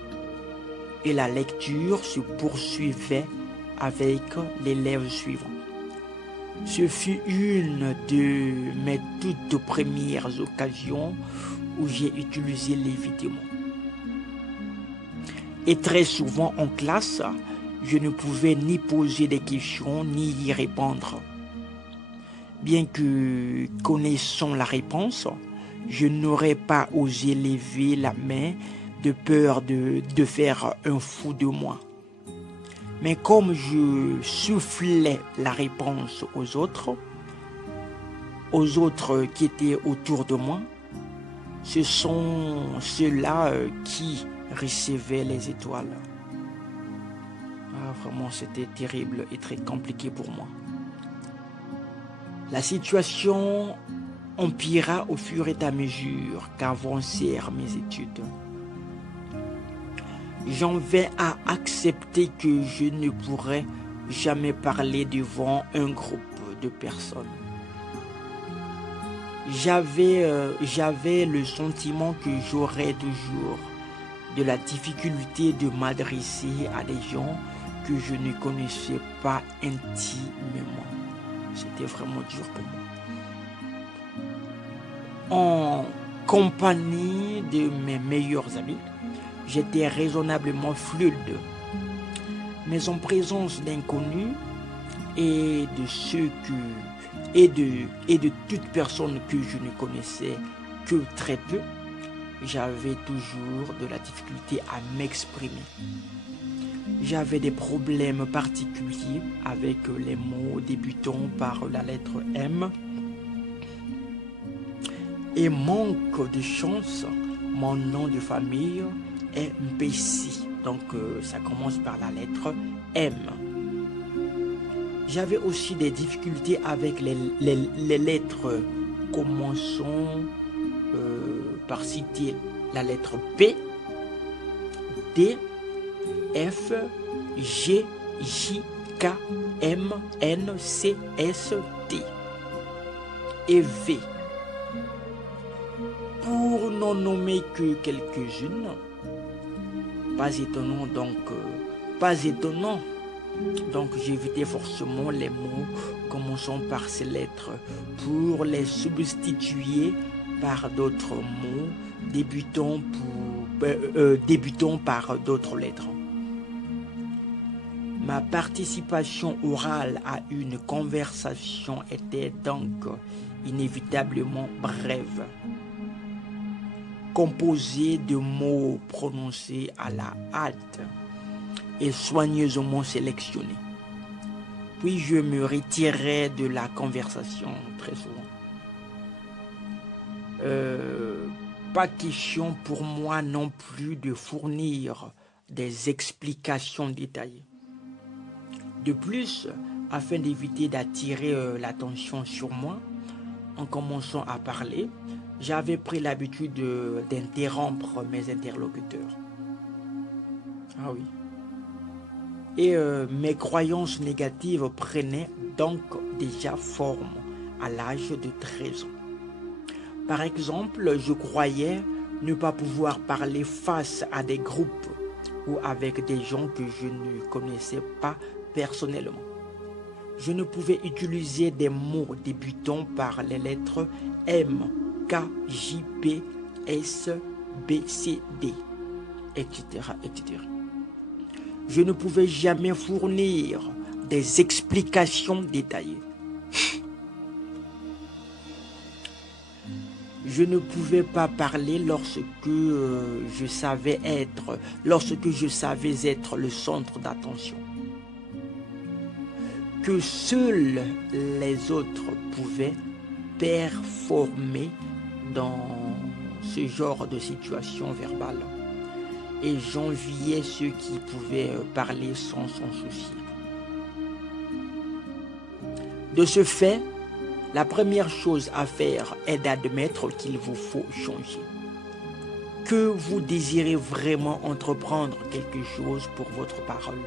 et la lecture se poursuivait avec l'élève suivant. Ce fut une de mes toutes premières occasions où j'ai utilisé l'évitement. Et très souvent en classe, je ne pouvais ni poser des questions ni y répondre. Bien que connaissant la réponse, je n'aurais pas osé lever la main de peur de faire un fou de moi. Mais comme je soufflais la réponse aux autres qui étaient autour de moi, ce sont ceux-là qui recevaient les étoiles. Ah, vraiment, c'était terrible et très compliqué pour moi. La situation empira au fur et à mesure qu'avancèrent mes études. J'en vais à accepter que je ne pourrais jamais parler devant un groupe de personnes. J'avais le sentiment que j'aurais toujours de la difficulté de m'adresser à des gens que je ne connaissais pas intimement. C'était vraiment dur pour moi. En compagnie de mes meilleurs amis, j'étais raisonnablement fluide. Mais en présence d'inconnus et de toute personne que je ne connaissais que très peu, j'avais toujours de la difficulté à m'exprimer. J'avais des problèmes particuliers avec les mots débutant par la lettre M. Et manque de chance, mon nom de famille est Mpessi. Donc ça commence par la lettre M. J'avais aussi des difficultés avec les lettres commençant par citer la lettre P, D, F, G, J, K, M, N, C, S, T et V. Pour n'en nommer que quelques-unes, pas étonnant donc j'évitais forcément les mots commençant par ces lettres pour les substituer par d'autres mots débutant par d'autres lettres. Ma participation orale à une conversation était donc inévitablement brève, composée de mots prononcés à la hâte et soigneusement sélectionnés. Puis je me retirais de la conversation très souvent. Pas question pour moi non plus de fournir des explications détaillées. De plus, afin d'éviter d'attirer l'attention sur moi, en commençant à parler, j'avais pris l'habitude d'interrompre mes interlocuteurs. Ah oui. Et mes croyances négatives prenaient donc déjà forme à l'âge de 13 ans. Par exemple, je croyais ne pas pouvoir parler face à des groupes ou avec des gens que je ne connaissais pas personnellement. Je ne pouvais utiliser des mots débutant par les lettres M, K, J, P, S, B, C, D, etc., etc. Je ne pouvais jamais fournir des explications détaillées. Je ne pouvais pas parler lorsque je savais être le centre d'attention. Que seuls les autres pouvaient performer dans ce genre de situation verbale. Et j'enviais ceux qui pouvaient parler sans s'en soucier. De ce fait, la première chose à faire est d'admettre qu'il vous faut changer. Que vous désirez vraiment entreprendre quelque chose pour votre parole.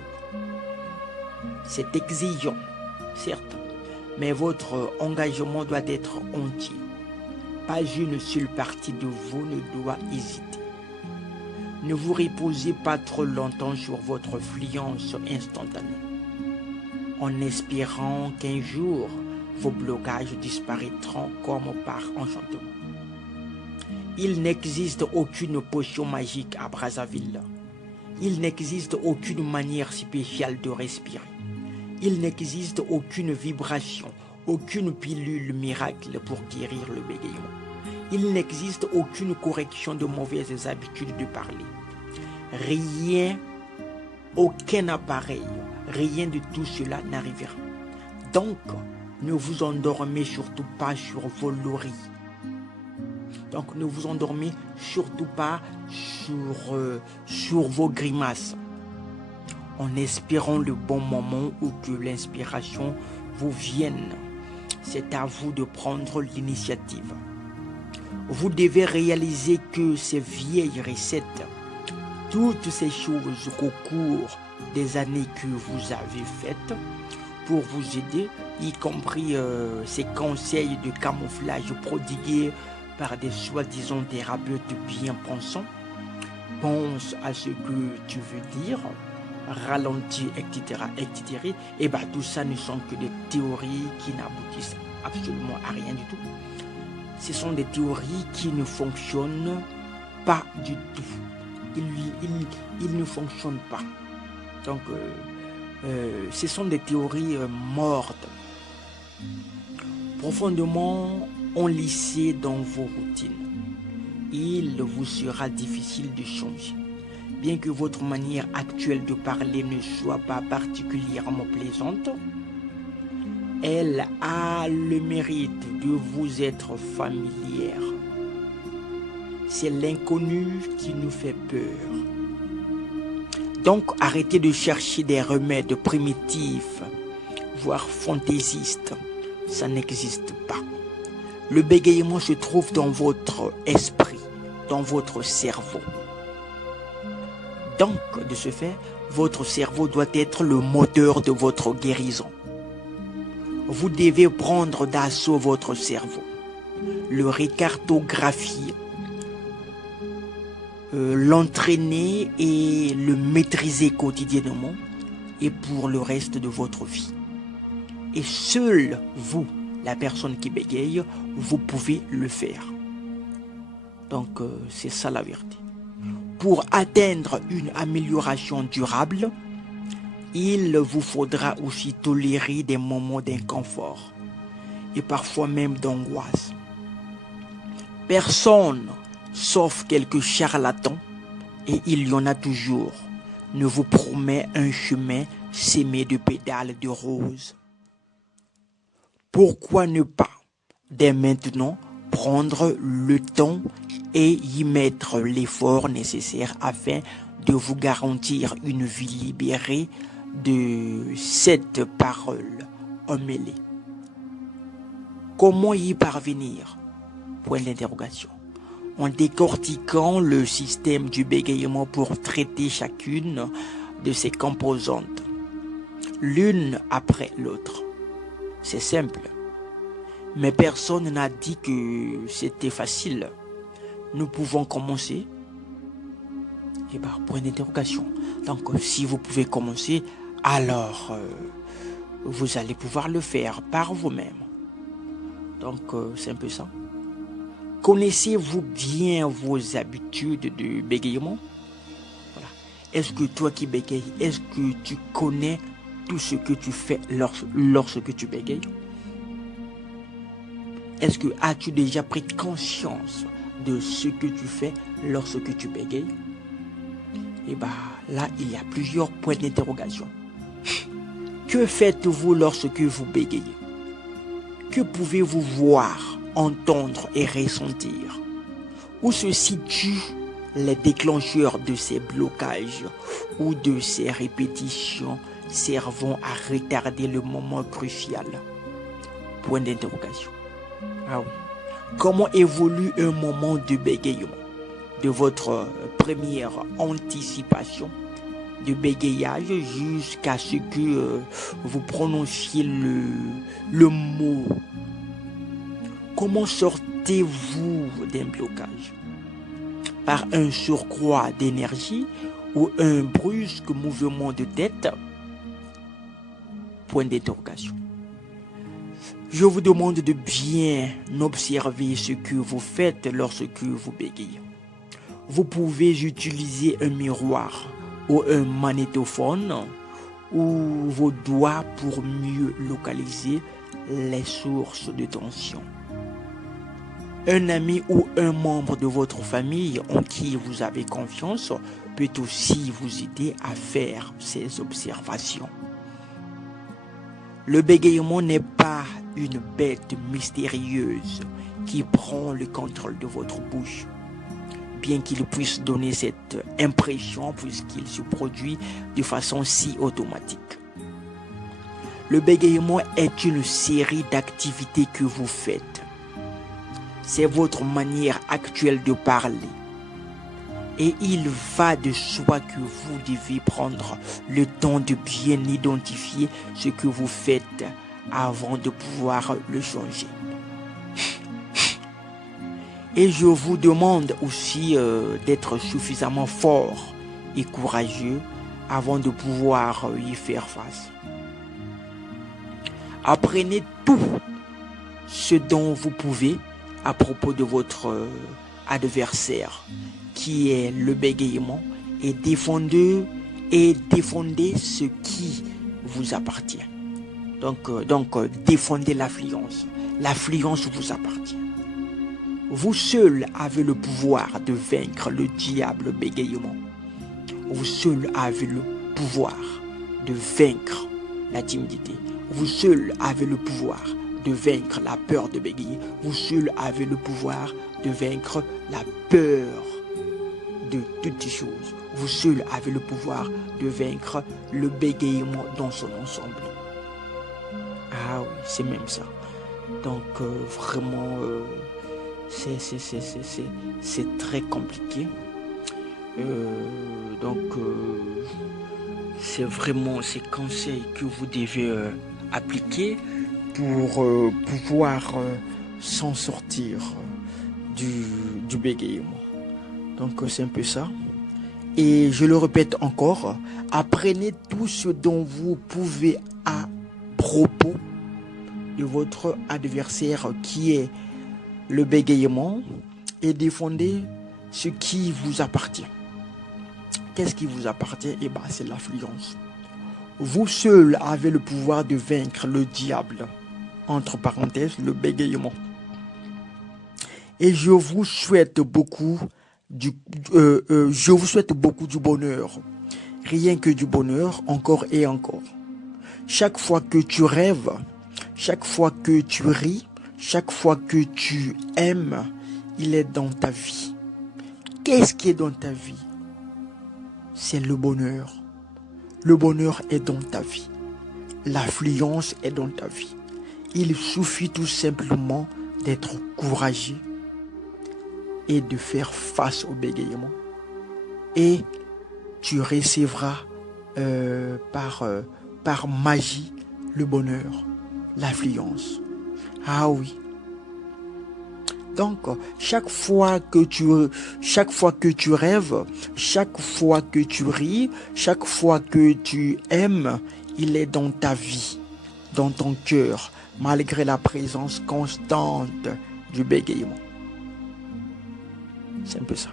C'est exigeant, certes, mais votre engagement doit être entier. Pas une seule partie de vous ne doit hésiter. Ne vous reposez pas trop longtemps sur votre fluence instantanée, en espérant qu'un jour, vos blocages disparaîtront comme par enchantement. Il n'existe aucune potion magique à Brazzaville. Il n'existe aucune manière spéciale de respirer. Il n'existe aucune vibration, aucune pilule miracle pour guérir le bégaiement. Il n'existe aucune correction de mauvaises habitudes de parler. Rien, aucun appareil, rien de tout cela n'arrivera. Donc, ne vous endormez surtout pas sur vos lauriers. Donc, ne vous endormez surtout pas sur vos grimaces. En espérant le bon moment où que l'inspiration vous vienne. C'est à vous de prendre l'initiative. Vous devez réaliser que ces vieilles recettes, toutes ces choses qu'au cours des années que vous avez faites pour vous aider, y compris ces conseils de camouflage prodigués par des soi-disant thérapeutes bien pensants, pense à ce que tu veux dire, ralentis, etc., etc. Et bien tout ça ne sont que des théories qui n'aboutissent absolument à rien du tout. Ce sont des théories qui ne fonctionnent pas du tout. Ils ne fonctionnent pas. Donc, ce sont des théories mortes, profondément enlissées dans vos routines. Il vous sera difficile de changer. Bien que votre manière actuelle de parler ne soit pas particulièrement plaisante, elle a le mérite de vous être familière. C'est l'inconnu qui nous fait peur. Donc, arrêtez de chercher des remèdes primitifs, voire fantaisistes. Ça n'existe pas. Le bégaiement se trouve dans votre esprit, dans votre cerveau. Donc, de ce fait, votre cerveau doit être le moteur de votre guérison. Vous devez prendre d'assaut votre cerveau, le récartographier, l'entraîner et le maîtriser quotidiennement et pour le reste de votre vie. Et seul vous, la personne qui bégaye, vous pouvez le faire. Donc, c'est ça la vérité. Pour atteindre une amélioration durable, il vous faudra aussi tolérer des moments d'inconfort et parfois même d'angoisse. Personne, sauf quelques charlatans, et il y en a toujours, ne vous promet un chemin semé de pétales de roses. Pourquoi ne pas, dès maintenant, prendre le temps et y mettre l'effort nécessaire afin de vous garantir une vie libérée de cette parole emmêlée. Comment y parvenir? Point d'interrogation. En décortiquant le système du bégaiement pour traiter chacune de ses composantes, l'une après l'autre. C'est simple. Mais personne n'a dit que c'était facile. nous pouvons commencer. Et bien, point d'interrogation. Donc, si vous pouvez commencer, alors vous allez pouvoir le faire par vous-même. Donc, c'est un peu ça. Connaissez-vous bien vos habitudes de bégaiement? Voilà. Est-ce que toi qui bégayes, est-ce que tu connais tout ce que tu fais lorsque tu bégayes? Est-ce que as-tu déjà pris conscience de ce que tu fais lorsque tu bégayes? Et bien là, il y a plusieurs points d'interrogation. Que faites-vous lorsque vous bégayez? Que pouvez-vous voir, entendre et ressentir? Où se situent les déclencheurs de ces blocages ou de ces répétitions servant à retarder le moment crucial? Point d'interrogation. Ah oui. Comment évolue un moment de bégayement? De votre première anticipation de bégayage jusqu'à ce que vous prononciez le mot. Comment sortez-vous d'un blocage? Par un surcroît d'énergie ou un brusque mouvement de tête? Point d'interrogation. Je vous demande de bien observer ce que vous faites lorsque vous bégayez. Vous pouvez utiliser un miroir ou un magnétophone ou vos doigts pour mieux localiser les sources de tension. Un ami ou un membre de votre famille en qui vous avez confiance peut aussi vous aider à faire ces observations. Le bégaiement n'est pas une bête mystérieuse qui prend le contrôle de votre bouche, bien qu'il puisse donner cette impression puisqu'il se produit de façon si automatique. Le bégaiement est une série d'activités que vous faites. C'est votre manière actuelle de parler. Et il va de soi que vous devez prendre le temps de bien identifier ce que vous faites avant de pouvoir le changer. Et je vous demande aussi d'être suffisamment fort et courageux avant de pouvoir y faire face. Apprenez tout ce dont vous pouvez à propos de votre adversaire, qui est le bégaiement, et défendez ce qui vous appartient. Donc défendez l'affluence. L'affluence vous appartient. Vous seul avez le pouvoir de vaincre le diable bégaiement. Vous seul avez le pouvoir de vaincre la timidité. Vous seul avez le pouvoir de vaincre la peur de bégayer. Vous seul avez le pouvoir de vaincre la peur de toutes ces choses. Vous seul avez le pouvoir de vaincre le bégaiement dans son ensemble. Ah oui, c'est même ça. Donc vraiment, c'est très compliqué. C'est vraiment ces conseils que vous devez appliquer pour pouvoir s'en sortir du bégaiement. Donc c'est un peu ça. Et je le répète encore, apprenez tout ce dont vous pouvez à propos de votre adversaire qui est le bégaiement et défendez ce qui vous appartient. Qu'est-ce qui vous appartient? Eh bien, c'est l'affluence. Vous seul avez le pouvoir de vaincre le diable, entre parenthèses, le bégaiement. Et je vous souhaite beaucoup du bonheur. Rien que du bonheur, encore et encore. Chaque fois que tu rêves, chaque fois que tu ris, chaque fois que tu aimes, il est dans ta vie. Qu'est-ce qui est dans ta vie? C'est le bonheur. Le bonheur est dans ta vie. L'affluence est dans ta vie. Il suffit tout simplement d'être courageux et de faire face au bégaiement. Et tu recevras par magie le bonheur, l'affluence. Ah oui. Donc, chaque fois que tu rêves, chaque fois que tu ris, chaque fois que tu aimes, il est dans ta vie, dans ton cœur, malgré la présence constante du bégaiement. C'est un peu ça.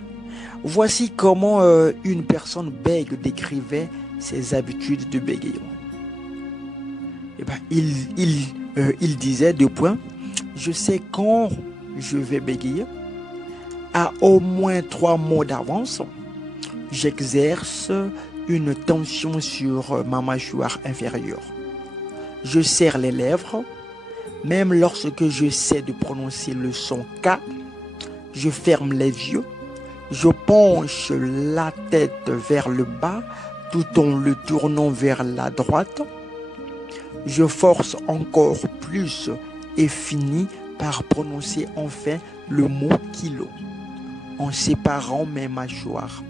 Voici comment une personne bègue décrivait ses habitudes de bégaiement. Eh ben, il disait, deux points, je sais quand je vais bégayer. À au moins 3 mots d'avance, j'exerce une tension sur ma mâchoire inférieure. Je serre les lèvres, même lorsque j'essaie de prononcer le son K, je ferme les yeux, je penche la tête vers le bas tout en le tournant vers la droite. Je force encore plus et finis par prononcer enfin le mot kilo en séparant mes mâchoires.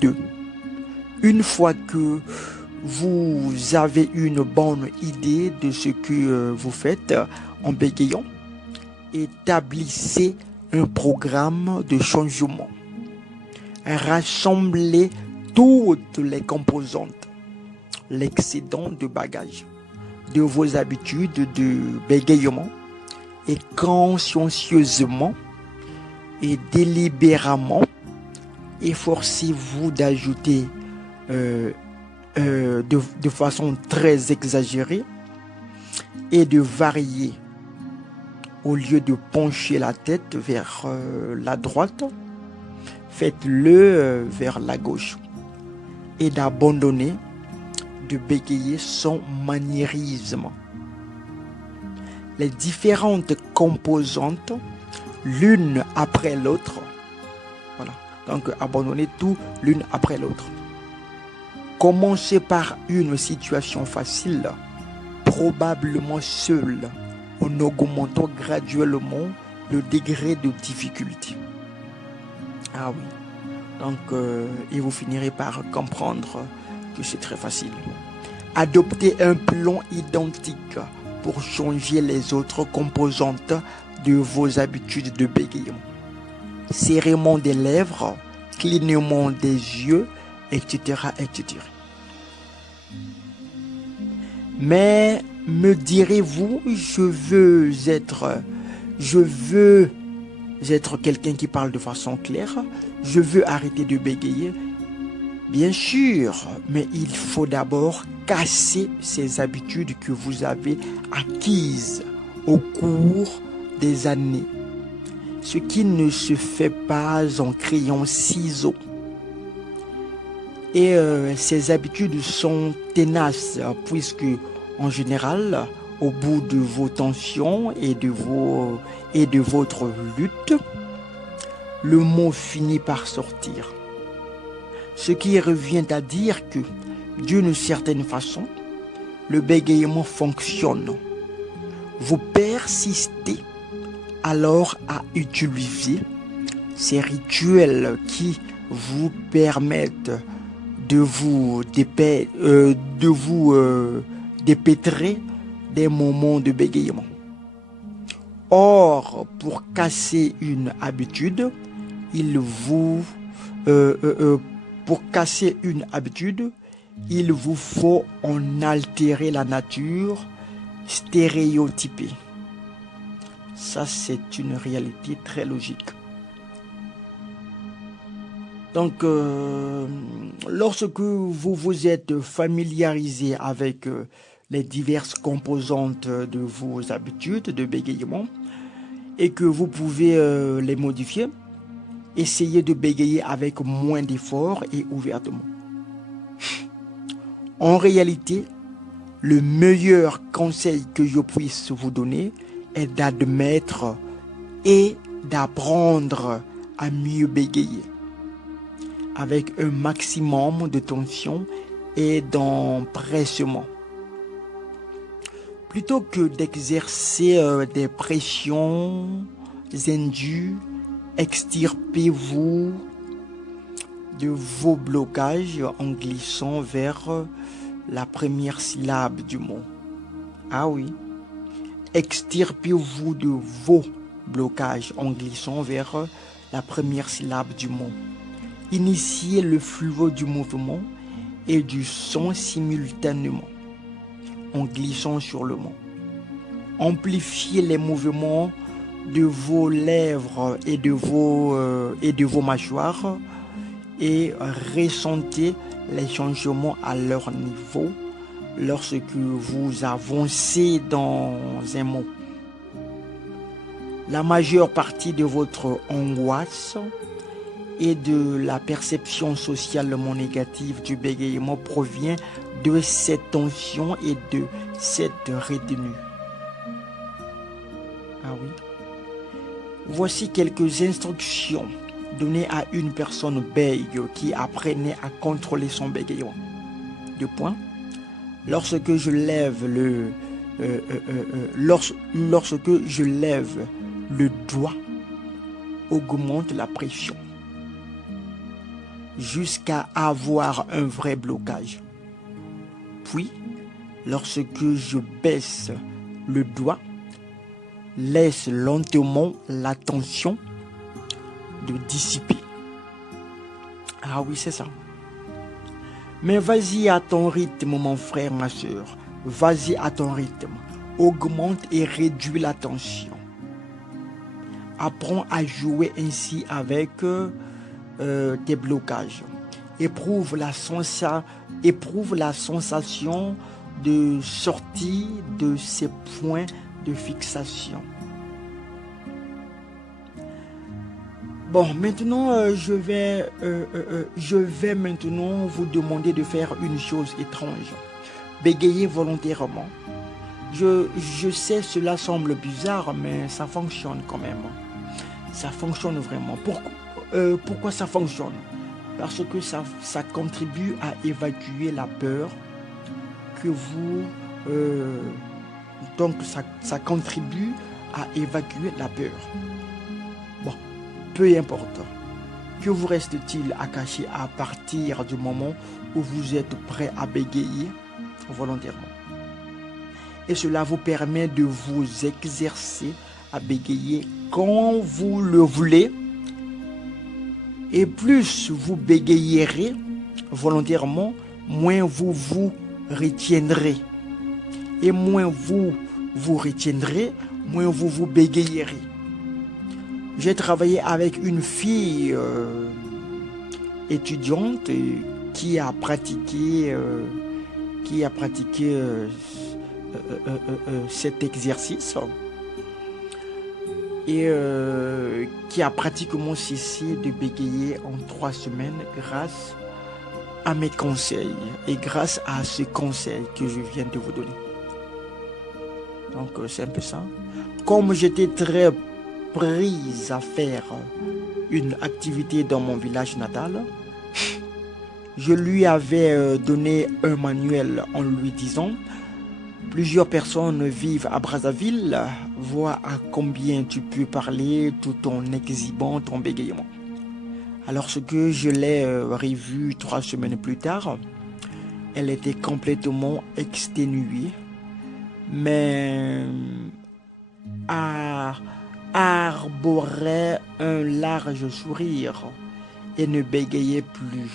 2. Une fois que vous avez une bonne idée de ce que vous faites en bégayant, établissez un programme de changement. Rassemblez toutes les composantes, l'excédent de bagages de vos habitudes de bégayement et consciencieusement et délibérément efforcez-vous d'ajouter de façon très exagérée et de varier. Au lieu de pencher la tête vers la droite, faites-le vers la gauche et d'abandonner de bégayer sans maniérisme. Les différentes composantes, l'une après l'autre, voilà, donc abandonnez tout l'une après l'autre. Commencez par une situation facile, probablement seule, en augmentant graduellement le degré de difficulté. Ah oui, donc et vous finirez par comprendre que c'est très facile. Adoptez un plan identique pour changer les autres composantes de vos habitudes de bégaiement. Serrement des lèvres, clignement des yeux, etc., etc. Mais me direz-vous, je veux être quelqu'un qui parle de façon claire, je veux arrêter de bégayer. Bien sûr, mais il faut d'abord casser ces habitudes que vous avez acquises au cours des années. Ce qui ne se fait pas en crayon ciseaux. Et ces habitudes sont tenaces puisque en général, au bout de vos tensions et de votre lutte, le mot finit par sortir. Ce qui revient à dire que, d'une certaine façon, le bégaiement fonctionne. Vous persistez alors à utiliser ces rituels qui vous permettent de vous dépêtrer des moments de bégaiement. Or, pour casser une habitude, il vous faut en altérer la nature stéréotypée. Ça, c'est une réalité très logique. Donc, lorsque vous vous êtes familiarisé avec les diverses composantes de vos habitudes de bégaiement et que vous pouvez les modifier, essayez de bégayer avec moins d'efforts et ouvertement. En réalité, le meilleur conseil que je puisse vous donner est d'admettre et d'apprendre à mieux bégayer avec un maximum de tension et d'empressement. Plutôt que d'exercer des pressions indues, extirpez-vous de vos blocages en glissant vers la première syllabe du mot. Ah oui, extirpez-vous de vos blocage en glissant vers la première syllabe du mot. Initiez le flux du mouvement et du son simultanément en glissant sur le mot. Amplifiez les mouvements de vos lèvres et de vos mâchoires et ressentez les changements à leur niveau lorsque vous avancez dans un mot. La majeure partie de votre angoisse et de la perception socialement négative du bégaiement provient de cette tension et de cette retenue. Ah oui. Voici quelques instructions données à une personne bègue qui apprenait à contrôler son bégaiement. 2 points. Lorsque je lève le doigt, augmente la pression jusqu'à avoir un vrai blocage. Puis, lorsque je baisse le doigt, laisse lentement la tension de dissiper. Ah oui, c'est ça. Mais vas-y à ton rythme, mon frère, ma soeur. Vas-y à ton rythme. Augmente et réduis la tension. Apprends à jouer ainsi avec tes blocages. Éprouve la sensation de sortie de ces points de fixation. Bon, maintenant, je vais maintenant vous demander de faire une chose étrange. Bégayer volontairement. Je sais, cela semble bizarre, mais ça fonctionne quand même. Ça fonctionne vraiment. Pourquoi ça fonctionne? Parce que ça contribue à évacuer la peur que vous... donc, ça contribue à évacuer la peur. Bon, peu importe. Que vous reste-t-il à cacher à partir du moment où vous êtes prêt à bégayer volontairement? Et cela vous permet de vous exercer à bégayer quand vous le voulez. Et plus vous bégayerez volontairement, moins vous vous retiendrez. Et moins vous vous retiendrez, moins vous vous bégayerez. J'ai travaillé avec une fille étudiante qui a pratiqué cet exercice et qui a pratiquement cessé de bégayer en 3 semaines grâce à mes conseils et grâce à ce conseil que je viens de vous donner. Donc c'est un peu ça. Comme j'étais très prise à faire une activité dans mon village natal, je lui avais donné un manuel en lui disant: plusieurs personnes vivent à Brazzaville, vois à combien tu peux parler tout en exhibant ton bégaiement. Alors ce que je l'ai revu 3 semaines plus tard, elle était complètement exténuée, mais arborait un large sourire et ne bégayait plus.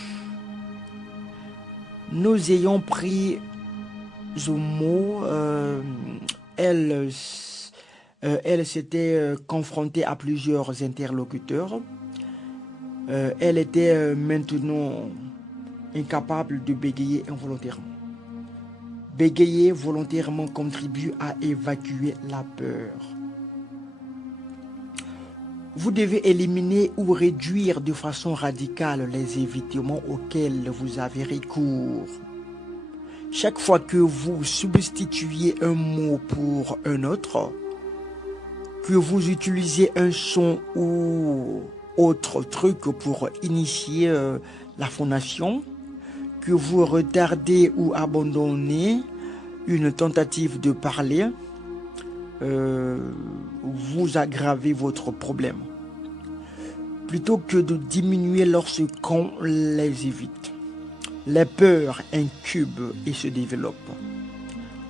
Nous ayons pris au mot, elle s'était confrontée à plusieurs interlocuteurs. Elle était maintenant incapable de bégayer involontairement. Bégayer volontairement contribue à évacuer la peur. Vous devez éliminer ou réduire de façon radicale les évitements auxquels vous avez recours. Chaque fois que vous substituez un mot pour un autre, que vous utilisez un son ou autre truc pour initier la phonation, que vous retardez ou abandonnez une tentative de parler, vous aggravez votre problème. Plutôt que de diminuer lorsqu'on les évite. Les peurs incubent et se développent.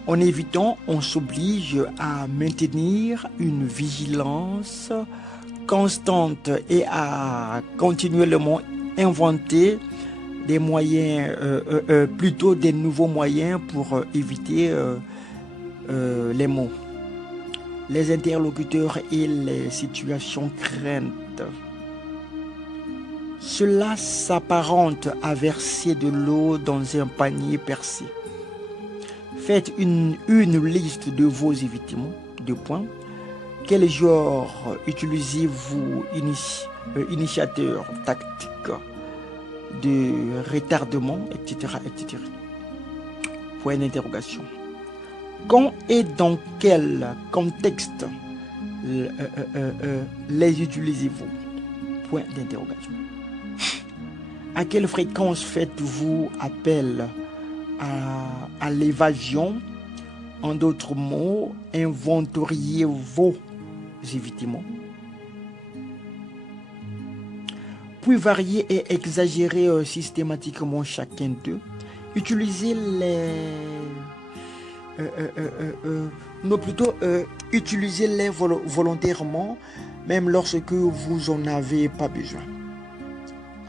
En évitant, on s'oblige à maintenir une vigilance constante et à continuellement inventer des moyens, plutôt des nouveaux moyens pour éviter les mots, les interlocuteurs et les situations craintes. Cela s'apparente à verser de l'eau dans un panier percé. Faites une liste de vos évitements, de points. Quel genre utilisez-vous, initiateur, tactique, de retardement, etc., etc. Point d'interrogation. Quand et dans quel contexte les utilisez-vous? Point d'interrogation. À quelle fréquence faites-vous appel à l'évasion? En d'autres mots, inventoriez vos évitements. Puis varier et exagérer systématiquement chacun d'eux. Utilisez utilisez-les volontairement, même lorsque vous en avez pas besoin.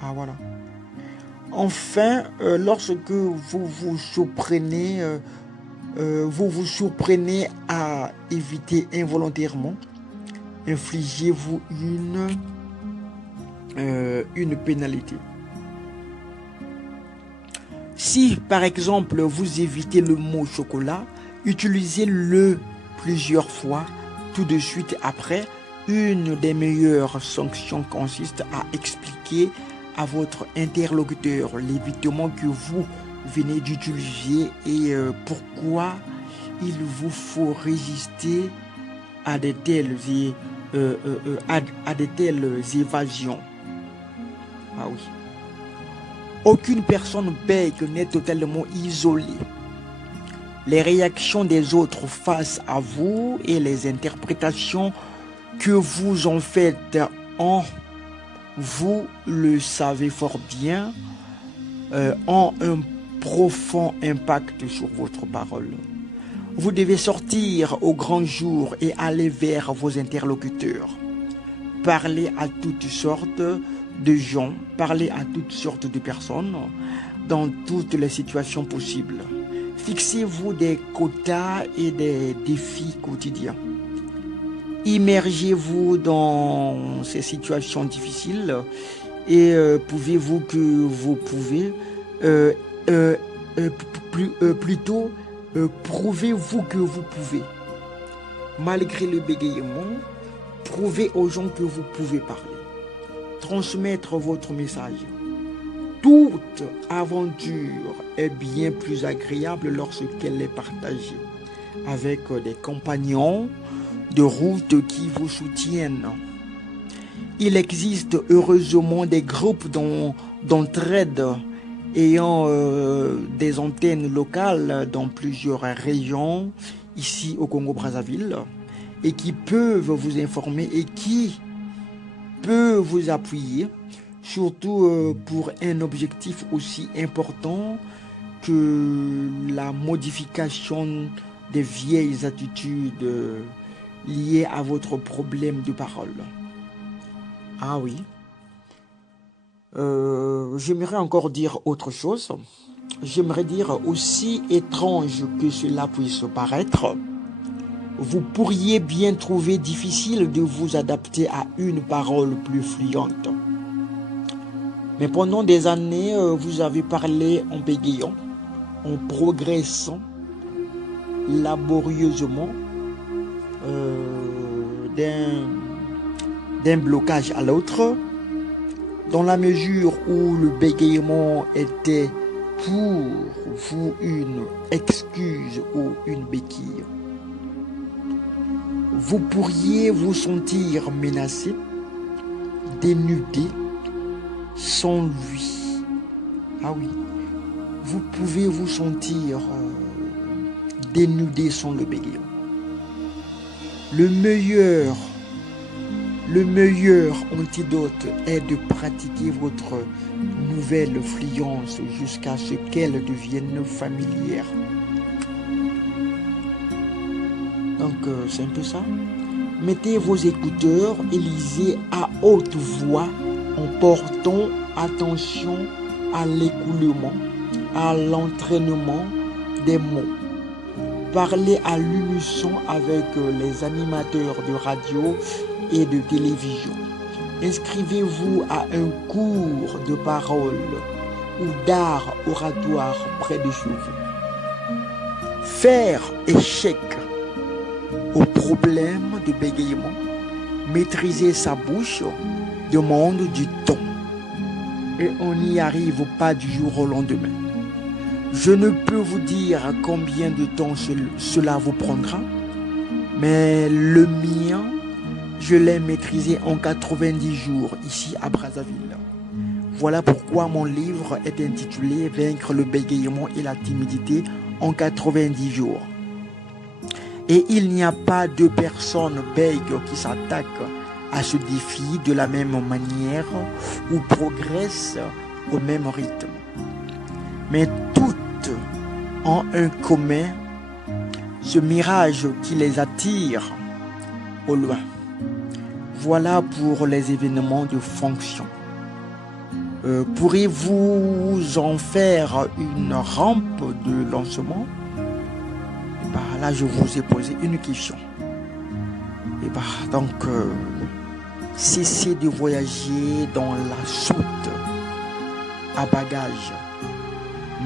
Ah voilà. Enfin, lorsque vous vous surprenez à éviter involontairement, infligez-vous une pénalité. Si, par exemple, vous évitez le mot chocolat, utilisez-le plusieurs fois tout de suite après. Une des meilleures sanctions consiste à expliquer à votre interlocuteur l'évitement que vous venez d'utiliser et pourquoi il vous faut résister à de telles évasions. Ah oui. Aucune personne bègue n'est totalement isolée. Les réactions des autres face à vous et les interprétations que vous en faites vous le savez fort bien, ont un profond impact sur votre parole. Vous devez sortir au grand jour et aller vers vos interlocuteurs. Parlez à toutes sortes de gens, parlez à toutes sortes de personnes dans toutes les situations possibles. Fixez-vous des quotas et des défis quotidiens. Immergez-vous dans ces situations difficiles et prouvez-vous que vous pouvez malgré le bégaiement, prouvez aux gens que vous pouvez parler, transmettre votre message. Toute aventure est bien plus agréable lorsqu'elle est partagée avec des compagnons de route qui vous soutiennent. Il existe heureusement des groupes d'entraide ayant des antennes locales dans plusieurs régions ici au Congo-Brazzaville et qui peuvent vous informer et qui peuvent vous appuyer, surtout pour un objectif aussi important que la modification des vieilles attitudes liées à votre problème de parole. Ah oui. J'aimerais encore dire autre chose. J'aimerais dire, aussi étrange que cela puisse paraître, vous pourriez bien trouver difficile de vous adapter à une parole plus fluente. Mais pendant des années, vous avez parlé en bégayant, en progressant laborieusement d'un blocage à l'autre, dans la mesure où le bégaiement était pour vous une excuse ou une béquille. Vous pourriez vous sentir menacé, dénudé, sans lui. Ah oui, vous pouvez vous sentir dénudé sans le bégaiement. Le meilleur antidote est de pratiquer votre nouvelle fluence jusqu'à ce qu'elle devienne familière. c'est un peu ça. Mettez vos écouteurs et lisez à haute voix en portant attention à l'écoulement, à l'entraînement des mots. Parlez à l'unisson avec les animateurs de radio et de télévision. Inscrivez-vous à un cours de parole ou d'art oratoire près de chez vous. Faire échec au problème de bégaiement, maîtriser sa bouche demande du temps et on n'y arrive pas du jour au lendemain. Je ne peux vous dire combien de temps cela vous prendra, mais le mien, je l'ai maîtrisé en 90 jours ici à Brazzaville. Voilà pourquoi mon livre est intitulé « Vaincre le bégaiement et la timidité en 90 jours ». Et il n'y a pas deux personnes bègues qui s'attaquent à ce défi de la même manière ou progressent au même rythme. Mais toutes ont un commun, ce mirage qui les attire au loin. Voilà pour les événements de fonction. Pourriez-vous en faire une rampe de lancement? Là, je vous ai posé une question. Donc, cessez de voyager dans la soute à bagages,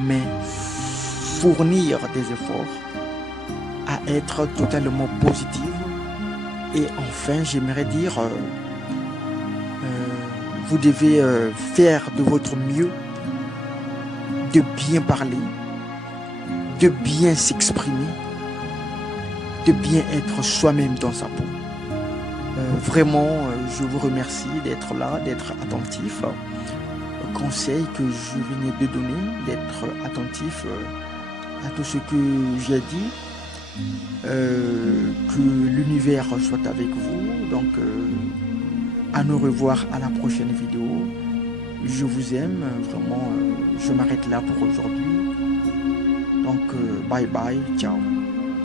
mais fournir des efforts à être totalement positive. Et enfin, j'aimerais dire, vous devez faire de votre mieux, de bien parler, de bien s'exprimer, de bien être soi-même dans sa peau. Vraiment, je vous remercie d'être là, d'être attentif au conseil que je venais de donner, d'être attentif à tout ce que j'ai dit, que l'univers soit avec vous. Donc, à nous revoir à la prochaine vidéo. Je vous aime, vraiment, je m'arrête là pour aujourd'hui. Donc, bye bye, ciao.